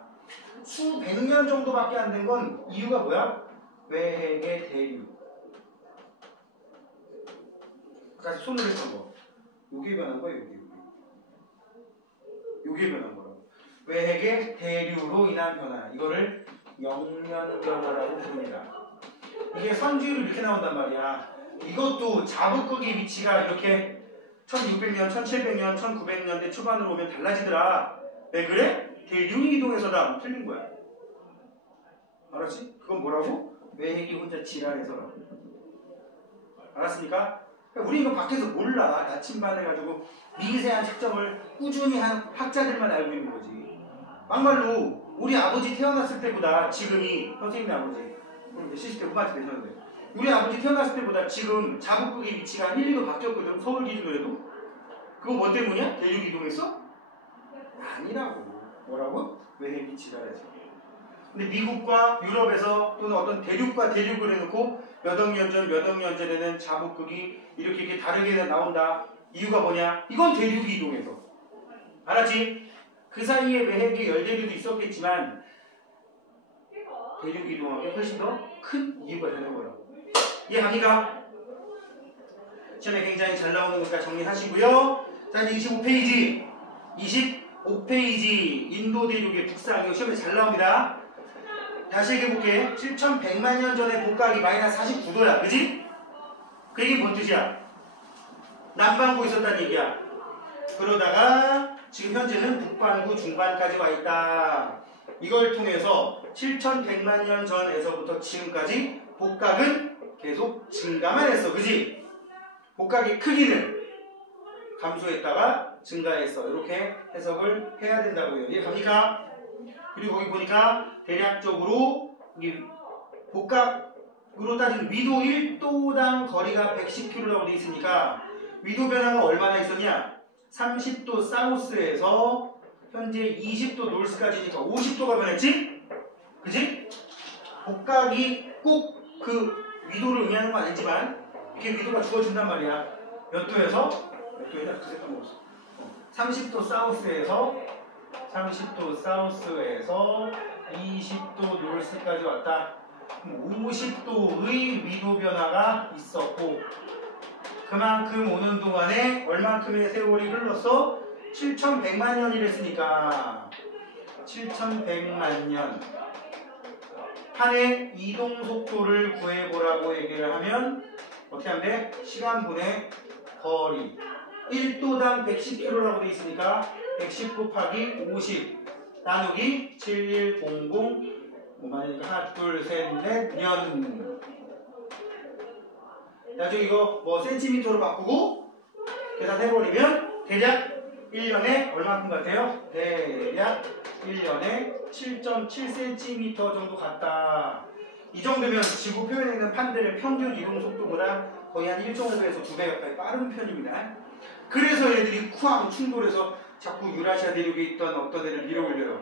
수백 년 정도밖에 안 된 건 이유가 뭐야? 외핵의 대륙. 아까 손으로 했던 거. 요게 변한 거예요, 요게. 요게 변한 거라고. 외핵의 대류로 인한 변화. 이거를 영면 변화라고 부릅니다. 이게 선지율이 이렇게 나온단 말이야. 이것도 자북극의 위치가 이렇게 1600년, 1700년, 1900년대 초반으로 오면 달라지더라. 왜 그래? 대륙이 이동해서다. 틀린 거야. 알았지? 그건 뭐라고? 외핵이 혼자 지랄해서라고. 알았습니까? 우리 이거 밖에서 몰라. 나침반해가지고 미세한 측정을 꾸준히 한 학자들만 알고 있는 거지. 막말로 우리 아버지 태어났을 때보다 지금이 선생님의 아버지 우리 시스템 후반때 되셨는데 우리 아버지 태어났을 때보다 지금 자북극의 위치가 1, 2도 바뀌었거든. 서울 기준으로 해도. 그거 뭐 때문이야? 대륙 이동했어? 아니라고. 뭐라고? 외핵이 지랄해서. 근데 미국과 유럽에서 또는 어떤 대륙과 대륙을 해놓고 몇 억 년 전, 몇 억 년 전에는 자북극이 이렇게 다르게 나온다. 이유가 뭐냐? 이건 대륙이 이동해서. 알았지? 그 사이에 외핵의 열대류도 있었겠지만 대륙 이동하기 훨씬 더 큰 이유가 되는 거라고. 이해갑니까? 시험에 굉장히 잘 나오는 거니까 정리하시고요. 자, 이제 25페이지. 25페이지. 인도 대륙의 북상. 이거 시험에 잘 나옵니다. 다시 얘기해볼게. 7100만 년 전에 복각이 마이너스 49도야. 그지? 그 얘기 뭔 뜻이야? 남반구 있었다는 얘기야. 그러다가 지금 현재는 북반구 중반까지 와 있다. 이걸 통해서 7100만 년 전에서부터 지금까지 복각은 계속 증가만 했어. 그지? 복각의 크기는 감소했다가 증가했어. 이렇게 해석을 해야 된다고요. 이해갑니까? 그리고 거기 보니까 대략적으로 복각으로 따진 위도 1도당 거리가 110km라고 되어 있으니까 위도 변화가 얼마나 있었냐? 30도 사우스에서 현재 20도 노스까지니까 50도가 변했지? 그지? 복각이 꼭 그 위도를 의미하는 건 아니지만 이렇게 위도가 주어진단 말이야. 몇 도에서? 몇 도에서? 그 색깔 먹었어. 30도 사우스에서 20도 노스까지 왔다. 50도의 위도 변화가 있었고 그만큼 오는 동안에 얼만큼의 세월이 흘렀어? 7100만 년이랬으니까 7100만 년 판의 이동 속도를 구해보라고 얘기를 하면 어떻게 하면 돼? 시간분의 거리 1도당 110km라고 돼 있으니까 110 곱하기 50 나누기 7100 뭐만이니까 하나 둘셋넷 년 나중에 이거 뭐 센티미터로 바꾸고 계산해버리면 대략 1년에 얼마큼 같아요? 대략 1년에 7.7cm 정도 같다. 이 정도면 지구 표면에 있는 판들의 평균 이동 속도보다 거의 한 1.5배에서 2배 가까이 빠른 편입니다. 그래서 얘들이 쿠하고 충돌해서 자꾸 유라시아 대륙에 있던 어떤 애를 밀어 올려요.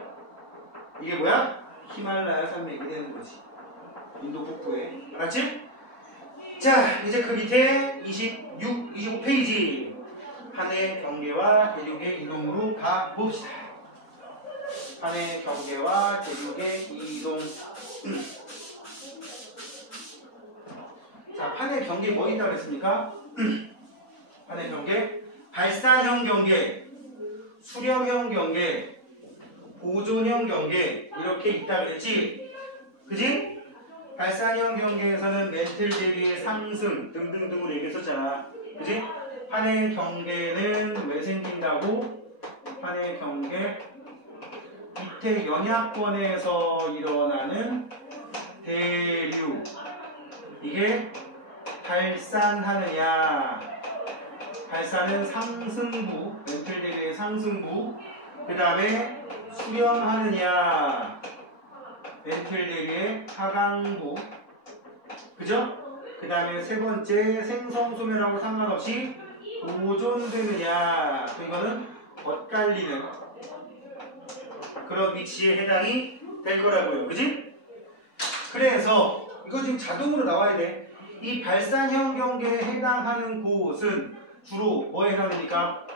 이게 뭐야? 히말라야 산맥이 되는 거지. 인도 북부에. 알았지? 자, 이제 그 밑에 25페이지. 판의 경계와 대륙의 이동으로 가봅시다. 판의 경계와 대륙의 이동. 자, 판의 경계 뭐 있다고 했습니까? 판의 경계, 발사형 경계, 수렴형 경계, 보존형 경계 이렇게 있다 그랬지? 그지? 발사형 경계에서는 멘틀 대비의 상승 등등등으로 얘기했었잖아. 그지? 판의 경계는 왜 생긴다고? 판의 경계 밑에 연약권에서 일어나는 대류 이게 발산하느냐 발산은 상승부 멘틀 대비의 상승부 그 다음에 수렴하느냐 멘틀 대비의 하강부 그죠? 그 다음에 세 번째 생성소멸하고 상관없이 보존되느냐 이거는 엇갈리는 그런 위치에 해당이 될 거라고요. 그지? 그래서 이거 지금 자동으로 나와야 돼. 이 발산형 경계에 해당하는 곳은 주로 뭐에 해당됩니까?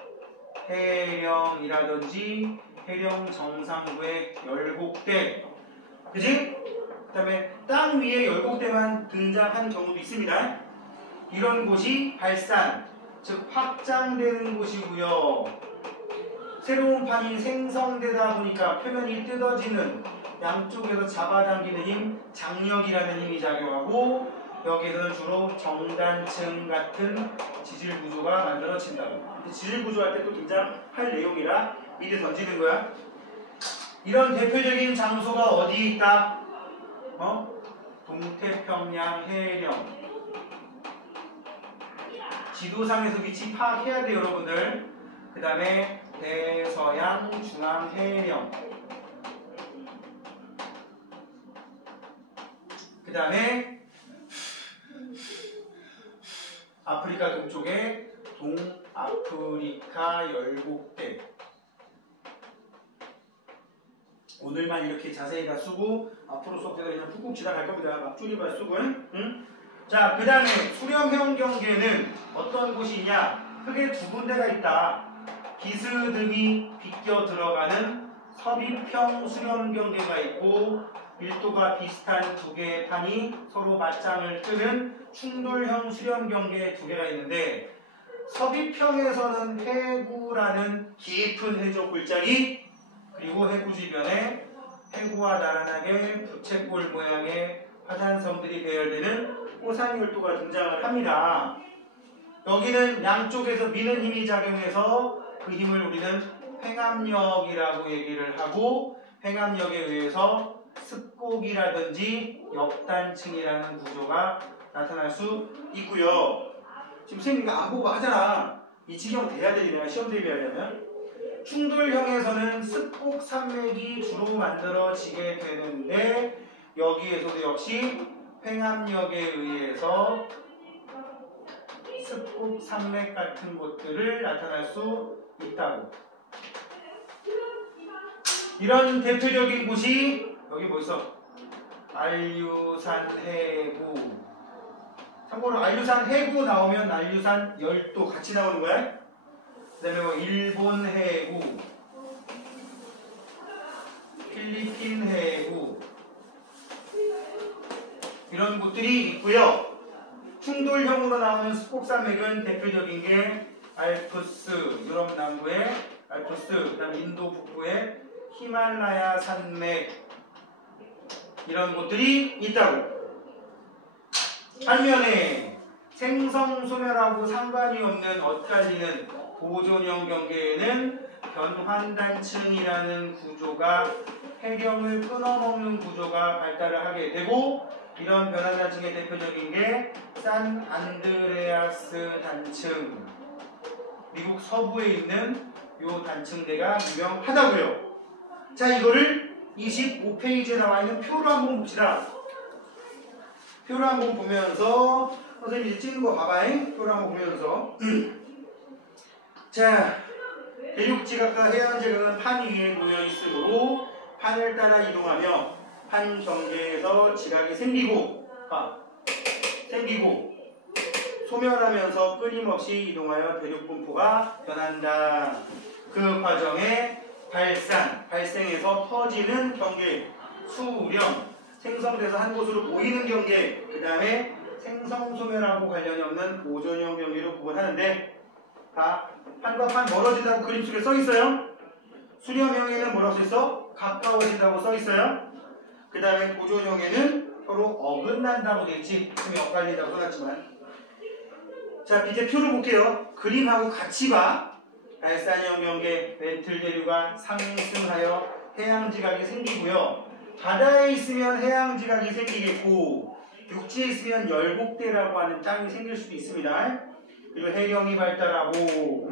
해령이라든지 해령 정상부의 열곡대 그지? 그 다음에 땅 위에 열곡대만 등장한 경우도 있습니다. 이런 곳이 발산, 즉 확장되는 곳이고요. 새로운 판이 생성되다 보니까 표면이 뜯어지는, 양쪽에서 잡아당기는 힘, 장력이라는 힘이 작용하고, 여기에서는 주로 정단층 같은 지질 구조가 만들어진다고. 지질 구조할 때 또 등장할 내용이라 미리 던지는 거야. 이런 대표적인 장소가 어디에 있다? 동태평양 해령. 지도상에서 위치 파악해야 돼요, 여러분들. 그 다음에 대서양 중앙 해령. 그 다음에 아프리카 동쪽에 동아프리카 열곡대. 오늘만 이렇게 자세히 다 쓰고 앞으로 수업 때도 그냥 푹푹 지나갈 겁니다. 막 줄임말 쓰고. 응? 자, 그 다음에 수렴형 경계는 어떤 곳이냐? 크게 두 군데가 있다. 비스듬히 비껴 들어가는 섭입형 수렴 경계가 있고, 밀도가 비슷한 두 개의 판이 서로 맞짱을 뜨는 충돌형 수렴 경계 두 개가 있는데, 섭입형에서는 해구라는 깊은 해적 골짜기, 그리고 해구 주변에 해구와 나란하게 부채꼴 모양의 화산섬들이 배열되는 호산열도가 등장을 합니다. 여기는 양쪽에서 미는 힘이 작용해서 그 힘을 우리는 횡압력이라고 얘기를 하고, 횡압력에 의해서 습곡이라든지 역단층이라는 구조가 나타날 수 있고요. 지금 선생님 이거 안 보고 하잖아. 이 지경 돼야 되지, 내가 시험 대비하려면. 충돌형에서는 습곡 산맥이 주로 만들어지게 되는데, 여기에서도 역시 횡압력에 의해서 습곡 산맥 같은 곳들을 나타날 수 있다고. 이런 대표적인 곳이 여기 뭐 있어? 안류산 해구. 참고로 안류산 해구 나오면 안류산 열도 같이 나오는 거야. 그 다음에 뭐 일본 해구, 필리핀 해구, 이런 곳들이 있고요. 충돌형으로 나오는 습곡산맥은 대표적인 게 알프스, 유럽 남부의 알프스, 그 다음에 인도 북부의 히말라야 산맥, 이런 곳들이 있다고. 반면에 생성소멸하고 상관이 없는 엇갈리는 보존형 경계에는 변환단층이라는 구조가, 해경을 끊어먹는 구조가 발달을 하게 되고, 이런 변환단층의 대표적인 게 산 안드레아스 단층, 미국 서부에 있는 이 단층대가 유명하다고요. 자, 이거를 25페이지에 나와 있는 표로 한번 봅시다. 표를 한번 보면서, 선생님이 찍은 거 봐봐잉. 표를 한번 보면서. 자, 대륙지각과 해안지각은 판 위에 놓여 있으므로 판을 따라 이동하며 판 경계에서 지각이 생기고 소멸하면서 끊임없이 이동하여 대륙 분포가 변한다. 그 과정에 발생해서 터지는 경계, 수렴, 생성돼서 한 곳으로 모이는 경계, 그 다음에 생성소멸하고 관련이 없는 보존형 경계로 구분하는데, 판과 판 멀어진다고 그림 속에 써있어요. 수렴형에는 뭐라고 써있어? 가까워진다고 써있어요. 그 다음에 보존형에는 서로 어긋난다고 되어있지. 지금 엇갈린다고 써놨지만. 자, 밑에 표를 볼게요. 그림하고 같이 봐. 발산형 경계, 멘틀 대류가 상승하여 해양지각이 생기고요. 바다에 있으면 해양지각이 생기겠고, 육지에 있으면 열곡대라고 하는 땅이 생길 수도 있습니다. 그리고 해령이 발달하고,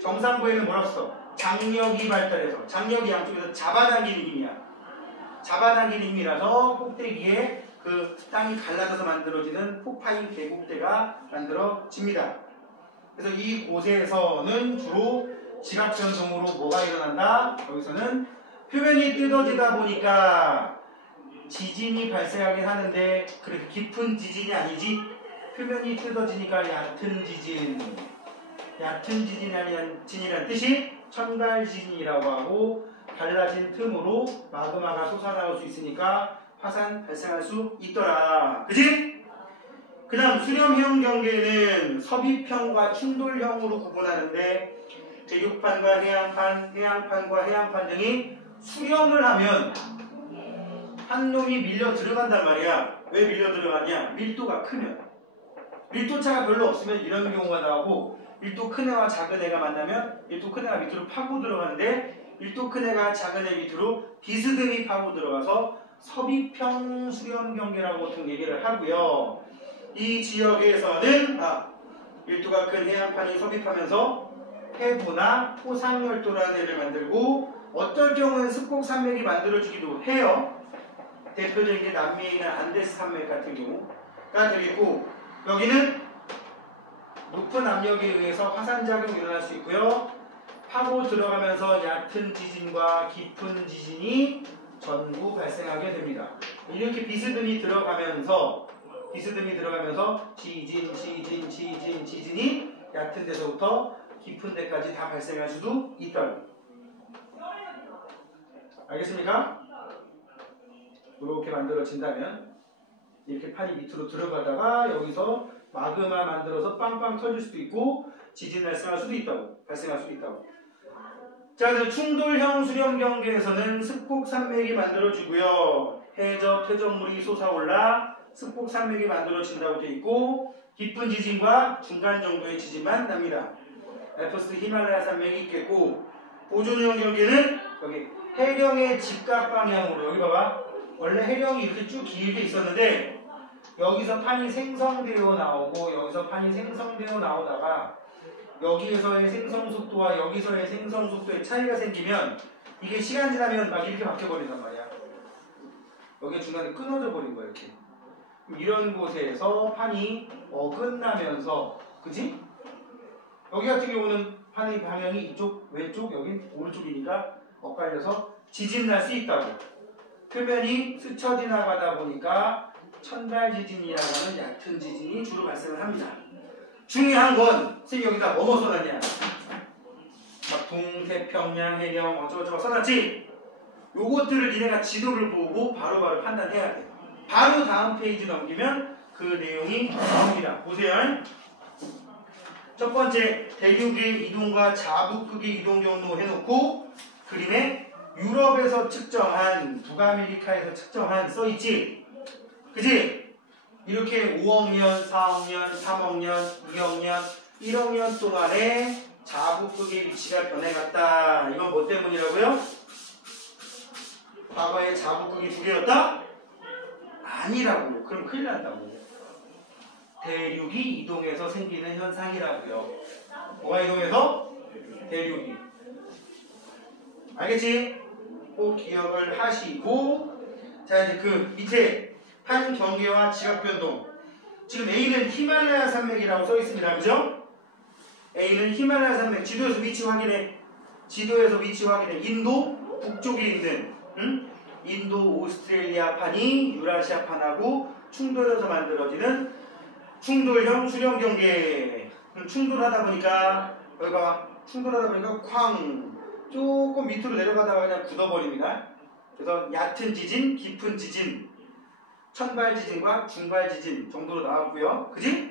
정상부에는 뭐라고 써? 장력이 발달해서, 장력이 양쪽에서 잡아당기는 힘이야. 잡아당기는 힘이라서 꼭대기에 그 땅이 갈라져서 만들어지는 포파인 계곡대가 만들어집니다. 그래서 이곳에서는 주로 지각 변동으로 뭐가 일어난다? 여기서는 표면이 뜯어지다 보니까 지진이 발생하긴 하는데 그렇게 깊은 지진이 아니지. 표면이 뜯어지니까 얕은 지진이라는 뜻이 천갈지진이라고 하고, 갈라진 틈으로 마그마가 솟아나올 수 있으니까 화산 발생할 수 있더라. 그지? 그 다음 수렴형 경계는 섭입형과 충돌형으로 구분하는데 대륙판과 해양판, 해양판과 해안판 등이 수렴을 하면 한 놈이 밀려 들어간단 말이야. 왜 밀려 들어가냐? 밀도가 크면. 밀도차가 별로 없으면 이런 경우가 나오고 밀도 큰 애와 작은 애가 만나면 밀도 큰 애가 밑으로 파고 들어가는데 밀도 큰 애가 작은 애 밑으로 비스듬히 파고 들어가서 섭입형 수렴 경계라고 보통 얘기를 하고요. 이 지역에서는 밀도가 큰 해안판이 섭입하면서 해부나 호상열도라는 애를 만들고 어떨 경우는 습곡산맥이 만들어지기도 해요. 대표적인 게 남미에 있는 안데스 산맥 같은 경우가 되겠고 여기는 높은 압력에 의해서 화산작용이 일어날 수 있고요. 파고 들어가면서 얕은 지진과 깊은 지진이 전부 발생하게 됩니다. 이렇게 비스듬히 들어가면서 지진이 얕은 데서부터 깊은 데까지 다 발생할 수도 있다. 알겠습니까? 이렇게 만들어진다면 이렇게 판이 밑으로 들어가다가 여기서 마그마 만들어서 빵빵 터질 수도 있고 지진 발생할 수도 있다고. 자, 그래서 충돌형 수렴 경계에서는 습곡산맥이 만들어지고요. 해저 퇴적물이 솟아올라 습곡산맥이 만들어진다고 되어 있고 깊은 지진과 중간 정도의 지진만 납니다. 알프스 히말라야 산맥이 있겠고 보존형 경계는 여기 해령의 직각 방향으로 여기 봐봐. 원래 해령이 이렇게 쭉 길게 있었는데 여기서 판이 생성되어 나오고 여기서 판이 생성되어 나오다가 여기에서의 생성 속도와 여기서의 생성 속도에 차이가 생기면 이게 시간 지나면 막 이렇게 바뀌어버린단 말이야. 여기 중간에 끊어져 버린 거야 이렇게. 이런 곳에서 판이 어긋나면서 그지? 여기 같은 경우는 판의 방향이 이쪽 왼쪽 여기 오른쪽이니까 엇갈려서 지진 날 수 있다고. 표면이 스쳐 지나가다 보니까 천발지진이라고 하는 얕은 지진이 주로 발생을 합니다. 중요한 건 선생님 여기다 뭐뭐 써놨냐? 막 동태평양 해령 어쩌고저쩌고 써놨지? 요것들을 니네가 지도를 보고 바로바로 판단해야 돼. 바로 다음 페이지 넘기면 그 내용이 나옵니다. 보세요. 첫 번째 대륙의 이동과 자북극의 이동 경로 해놓고 그림에 유럽에서 측정한 북아메리카에서 측정한 써있지? 그지? 이렇게 5억 년, 4억 년, 3억 년, 2억 년, 1억 년 동안에 자북극의 위치가 변해갔다. 이건 뭐 때문이라고요? 과거에 자북극이 두 개였다? 아니라고. 그럼 큰일 난다고. 대륙이 이동해서 생기는 현상이라고요. 뭐가 이동해서? 대륙이. 알겠지? 꼭 기억을 하시고 자 이제 그 밑에 판 경계와 지각 변동. 지금 A는 히말라야 산맥이라고 써 있습니다. 그죠? A는 히말라야 산맥. 지도에서 위치 확인해. 인도 북쪽에 있는 인도 오스트레일리아 판이 유라시아 판하고 충돌해서 만들어지는 충돌형 수렴 경계. 충돌하다 보니까 여기 봐. 충돌하다 보니까 쾅 조금 밑으로 내려가다가 그냥 굳어버립니다. 그래서 얕은 지진, 깊은 지진, 천발 지진과 중발 지진 정도로 나왔고요. 그지?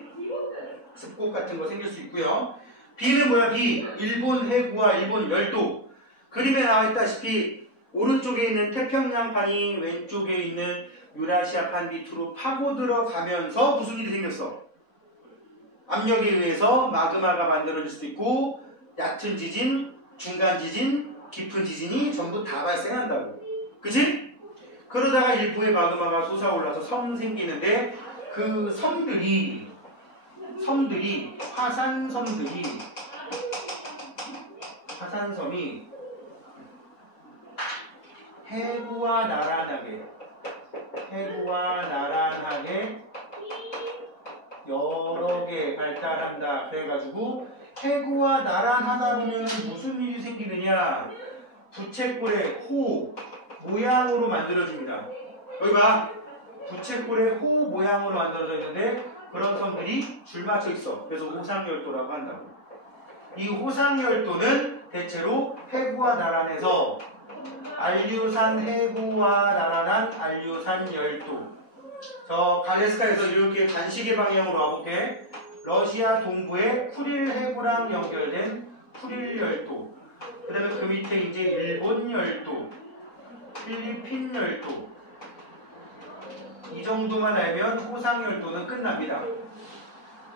습곡 같은 거 생길 수 있고요. B는 뭐야? B. 일본 해구와 일본 열도. 그림에 나와있다시피 오른쪽에 있는 태평양판이 왼쪽에 있는 유라시아판 밑으로 파고 들어가면서 무슨 일이 생겼어? 압력에 의해서 마그마가 만들어질 수도 있고 얕은 지진, 중간 지진, 깊은 지진이 전부 다 발생한다고. 그치? 그러다가 일부의 마그마가 솟아올라서 섬 생기는데 그 섬들이 화산섬이 해구와 나란하게 여러 개 발달한다. 그래가지고 해구와 나란하다 보면 무슨 일이 생기느냐? 부채꼴의 호 모양으로 만들어집니다. 여기 봐. 부채꼴의 호 모양으로 만들어져 있는데 그런 섬들이 줄 맞춰 있어. 그래서 호상열도라고 한다고. 이 호상열도는 대체로 해구와 나란에서 안류산 해구와 나란한 안류산 열도. 저 갈레스카에서 이렇게 간식의 방향으로 와볼게. 러시아 동부의 쿠릴 해구랑 연결된 쿠릴 열도. 그 다음에 그 밑에 이제 일본 열도, 필리핀 열도. 이 정도만 알면 호상 열도는 끝납니다.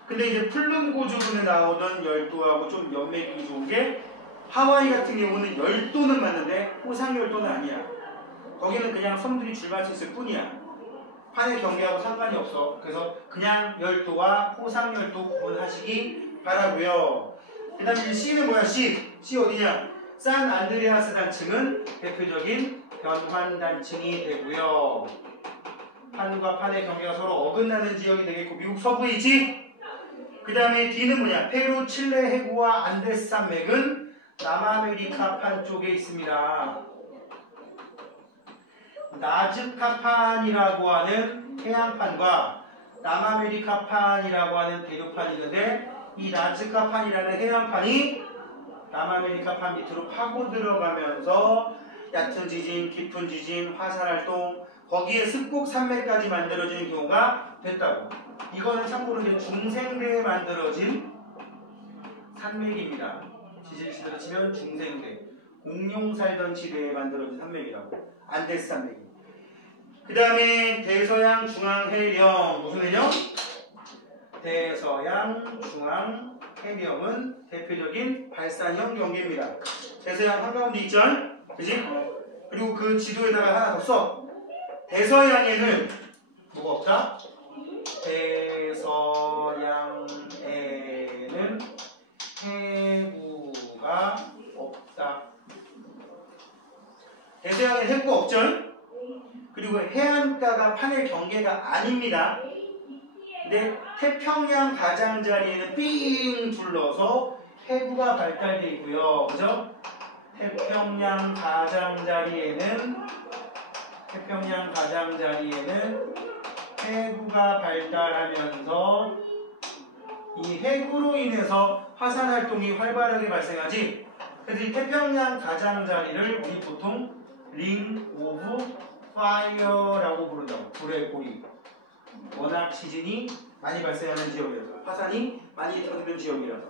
근데 이제 풀룬고주군에 나오던 열도하고 좀 연맥이 좋은 게 하와이 같은 경우는 열도는 맞는데 호상 열도는 아니야. 거기는 그냥 섬들이 줄맞췄을 뿐이야. 판의 경계하고 상관이 없어. 그래서 그냥 열도와 호상 열도 구분하시기 바라고요. 그 다음에 C는 뭐야? C 어디냐? 산 안드레아스 단층은 대표적인 변환단층이 되고요. 판과 판의 경계가 서로 어긋나는 지역이 되겠고 미국 서부에 있지? 그 다음에 D는 뭐냐? 페루, 칠레 해구와 안데스 산맥은 남아메리카 판 쪽에 있습니다. 나즈카판이라고 하는 해안판과 남아메리카판이라고 하는 대륙판이 있는데 이 나즈카판이라는 해안판이 남아메리카판 밑으로 파고 들어가면서 얕은 지진, 깊은 지진, 화산활동 거기에 습곡 산맥까지 만들어지는 경우가 됐다고. 이거는 참고로 이제 중생대에 만들어진 산맥입니다. 지질시대로 치면 중생대. 공룡 살던 지대에 만들어진 산맥이라고. 안데스 산맥이. 그 다음에 대서양 중앙 해령. 무슨 해령? 대서양 중앙 해령은 대표적인 발산형 경계입니다. 대서양 한가운데 있죠? 그지? 그리고 그 지도에다가 하나 더 써. 대서양에는 뭐가 없다? 대서양에는 해구가 없다. 대서양에 해구가 없죠? 그리고 해안가가 판의 경계가 아닙니다. 근데 태평양 가장자리에는 삥 둘러서 해구가 발달되어 있고요. 그죠? 태평양 가장자리에는 해구가 발달하면서 이 해구로 인해서 화산 활동이 활발하게 발생하지. 그래서 이 태평양 가장자리를 우리 보통 링 오브 파이어라고 부른다고. 불의 고리. 워낙 지진이 많이 발생하는 지역이라서, 화산이 많이 터지는 지역이라서.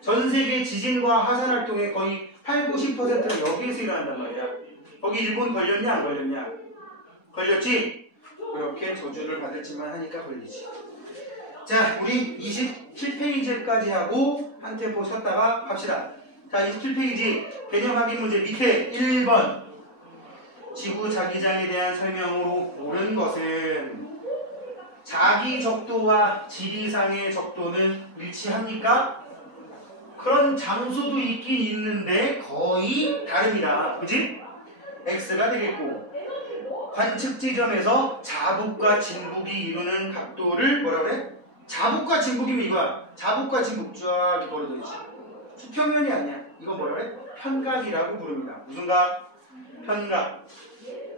전 세계 지진과 화산 활동의 거의 80~90%는 여기에서 일어난단 말이야. 거기 일본 걸렸냐 안 걸렸냐? 걸렸지? 그렇게 저주를 받을지만 하니까 걸리지. 자, 우리 27페이지까지 하고 한 템포 쉬었다가 갑시다. 자, 27페이지 개념 확인 문제 밑에 1번 지구 자기장에 대한 설명으로 옳은 것은 자기 적도와 지리상의 적도는 일치합니까? 그런 장소도 있긴 있는데 거의 다릅니다. 그치? X가 되겠고 관측 지점에서 자북과 진북이 이루는 각도를 뭐라 그래? 자북과 진북이면 이거야. 자북과 진북 쫙 벌어져 있지. 수평면이 아니야. 이거 뭐라 그래? 편각이라고 부릅니다. 무슨 각? 편각.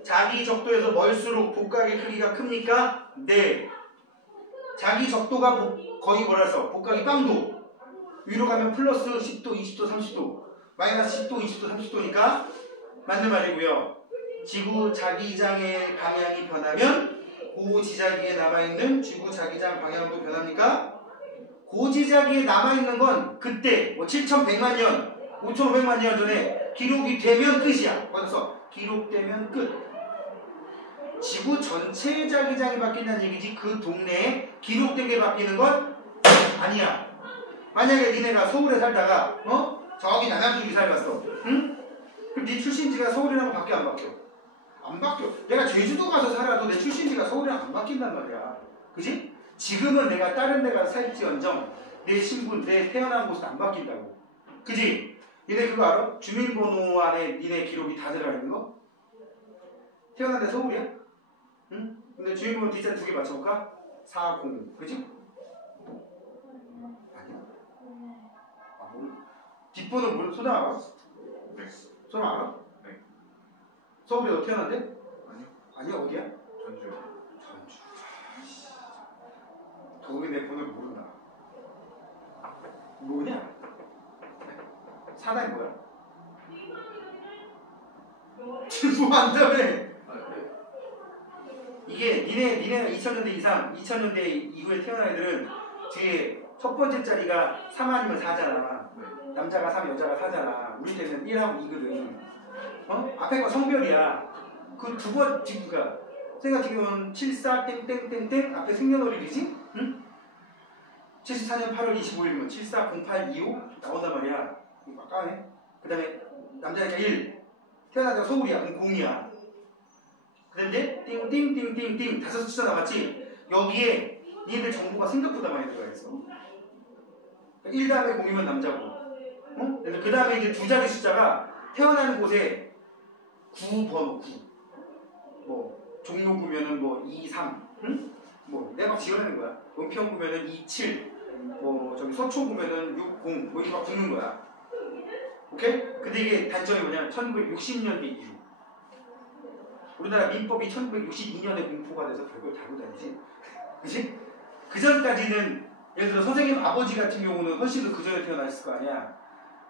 자기 적도에서 멀수록 복각의 크기가 큽니까? 네. 자기 적도가 거의 뭐라서 복각이 빵도. 위로 가면 플러스 10도, 20도, 30도. 마이너스 10도, 20도, 30도니까 맞는 말이고요. 지구 자기장의 방향이 변하면 고지자기에 남아있는 지구 자기장 방향도 변합니까? 고지자기에 남아있는 건 그때 뭐 7,100만 년, 5,500만 년 전에 기록이 되면 끝이야. 그래서 기록되면 끝. 지구 전체 자기장이 바뀐다는 얘기지 그 동네에 기록된 게 바뀌는 건 아니야. 만약에 니네가 서울에 살다가 저기 남양주에 살았어. 응? 그럼 네 출신지가 서울이랑 바뀌어 안 바뀌어? 안 바뀌어. 내가 제주도 가서 살아도 내 출신지가 서울이랑 안 바뀐단 말이야. 그지? 지금은 내가 다른 데가 살지언정 내 신분, 내 태어난 곳은 안 바뀐다고. 그지? 니네 그거 알아? 주민번호 안에 니네 기록이 다 들어가 있는 거? 태어난 데 서울이야? 응? 근데 주민번호 뒷자 2개 맞춰볼까? 40. 그지? 아니야? 아, 모르. 뒷번호 모르. 소장 알아? 네. 소장 알아? 네. 서울에 너 태어난데? 아니요. 아니야, 어디야? 전주요. 전주. 더욱이 내 번호를 모른다. 뭐냐? 사단이 뭐야? 뭐 안다며. 이게 니네가 2000년대 이상, 2000년대 이후에 태어난 애들은 뒤에 첫 번째 자리가 3 아니면 4잖아. 남자가 3, 여자가 4잖아. 우리 때는 1하고 2거든. 앞에 거 성별이야. 그 두 번, 그니까 생각해보면 74 땡땡땡땡 앞에 생년월일이지? 응? 74년 8월 25일이면 740825 나온단 말이야. 막 까네. 그 다음에 남자니까 1. 태어나자가 서울이야. 그럼 0이야. 그 다음에 이제 띵띵띵띵띵 5숫자 남았지? 여기에 니들 정보가 생각보다 많이 들어가 있어. 1 다음에 0이면 남자고. 그 다음에 이제 두 자리 숫자가 태어나는 곳에 9번호 9. 뭐 종로구면은 뭐 2, 3. 응? 뭐 내가 막 지어내는 거야. 은평구면은 2, 7. 뭐 저기 서초구면은 6, 0. 뭐 이렇게 막 붙는 거야. 오케이? 근데 이게 단점이 뭐냐면 1960년대 이후. 우리나라 민법이 1962년에 공포가 돼서 별걸 달고 다니지. 그치? 그 전까지는 예를 들어 선생님 아버지 같은 경우는 훨씬 더 그 전에 태어났을 거 아니야.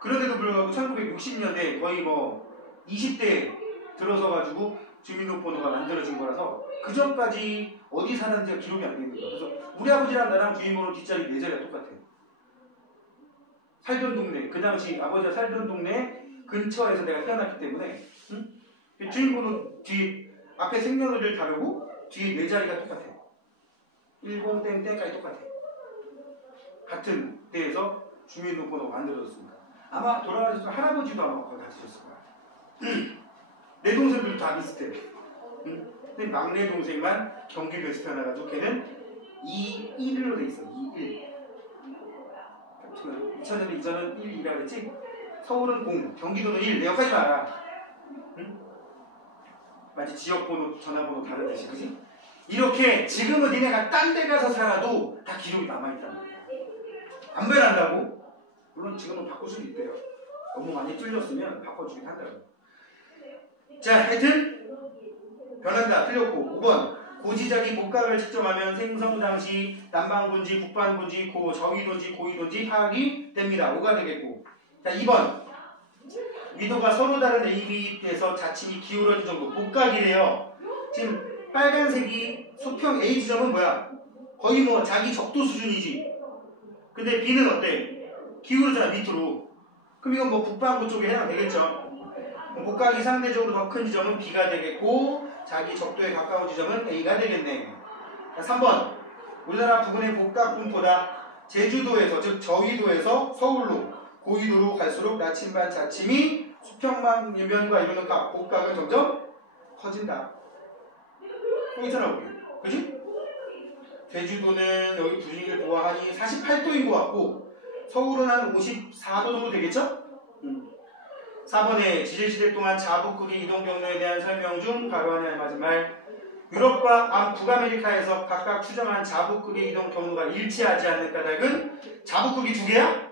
그런데도 불구하고 1960년대 거의 뭐 20대 들어서 가지고 주민등록번호가 만들어진 거라서 그 전까지 어디 사는지가 기록이 안 되는 거야. 그래서 우리 아버지랑 나랑 주민번호 뒷자리 4자리가 똑같아. 살던 동네, 그 당시 아버지가 살던 동네 근처에서 내가 태어났기 때문에 응? 주민번호 뒤 앞에 생년월일 다르고 뒤에 4자리가 똑같아. 10땡땡까지 똑같아. 같은 때에서 주민등록번호가 만들어졌습니다. 아마 돌아가셨던 할아버지도 아마 거의 같으셨을 거야. 내 동생들도 다 비슷해. 근데 막내 동생만 경기도에서 태어나가지고 걔는 2-1로 돼 있어. 2-1. 2000년대 이전은 1-2라 그랬지? 서울은 0, 경기도는 1. 내가 여기까지 알아. 응? 마치 지역번호, 전화번호 다르듯이, 그치? 이렇게 지금은 니네가 딴 데 가서 살아도 다 기록이 남아있단 말이야. 안 변한다고? 물론 지금은 바꿀 수도 있대요. 너무 많이 뚫렸으면 바꿔주긴 한다고. 자, 하여튼 변한다. 틀렸고. 5번. 고지자기 복각을 측정하면 생성 당시 남반군지, 북반군지, 저위도인지, 고위도인지 파악이 됩니다. 5가 되겠고. 자, 2번. 위도가 서로 다른 AB에서 자침이 기울어진 정도. 복각이래요. 지금 빨간색이 수평 A 지점은 뭐야? 거의 뭐 자기 적도 수준이지. 근데 B는 어때? 기울어잖아, 밑으로. 그럼 이건 뭐 북반구 쪽에 해당되겠죠. 복각이 상대적으로 더 큰 지점은 B가 되겠고 자기 적도에 가까운 지점은 A가 되겠네. 자, 3번. 우리나라 부근의 복각 분포다. 제주도에서 즉 저위도에서 서울로 고위도로 갈수록 나침반 자침이 수평만 면과 이루는 각 복각은 점점 커진다. 여기잖아 우리. 그지? 제주도는 여기 분위기를 보아하니 48도인 것 같고 서울은 한 54도 정도 되겠죠? 4번에 지질시대 동안 자북극의 이동 경로에 대한 설명 중 바로 안에 알맞은 말. 유럽과 북아메리카에서 각각 추정한 자북극의 이동 경로가 일치하지 않는 까닭은 자북극이 2개야?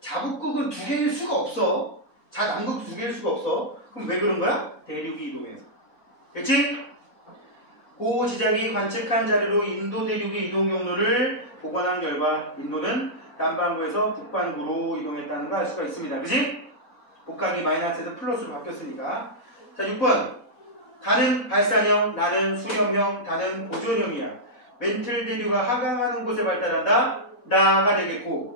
자북극은 2개일 수가 없어. 남극도 2개일 수가 없어. 그럼 왜 그런 거야? 대륙이 이동해서. 그치? 고 지작이 관측한 자료로 인도 대륙의 이동 경로를 복원한 결과 인도는 남반구에서 북반구로 이동했다는 걸 알 수가 있습니다. 그치? 복각이 마이너스에서 플러스로 바뀌었으니까. 자, 6번. 가는 발산형, 나는 수렴형, 다는 보존형이야. 멘틀 대류가 하강하는 곳에 발달한다. 나가 되겠고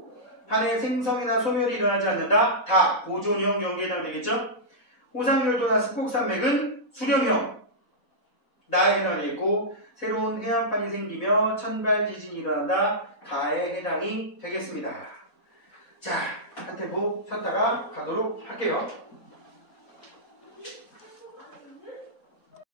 판의 생성이나 소멸이 일어나지 않는다. 다 보존형 경계에 해당되겠죠. 호상열도나 습곡산맥은 수렴형 나에 해당되겠고 새로운 해안판이 생기며 천발 지진이 일어난다. 가에 해당이 되겠습니다. 자, 한 템포 쉬었다가 가도록 할게요.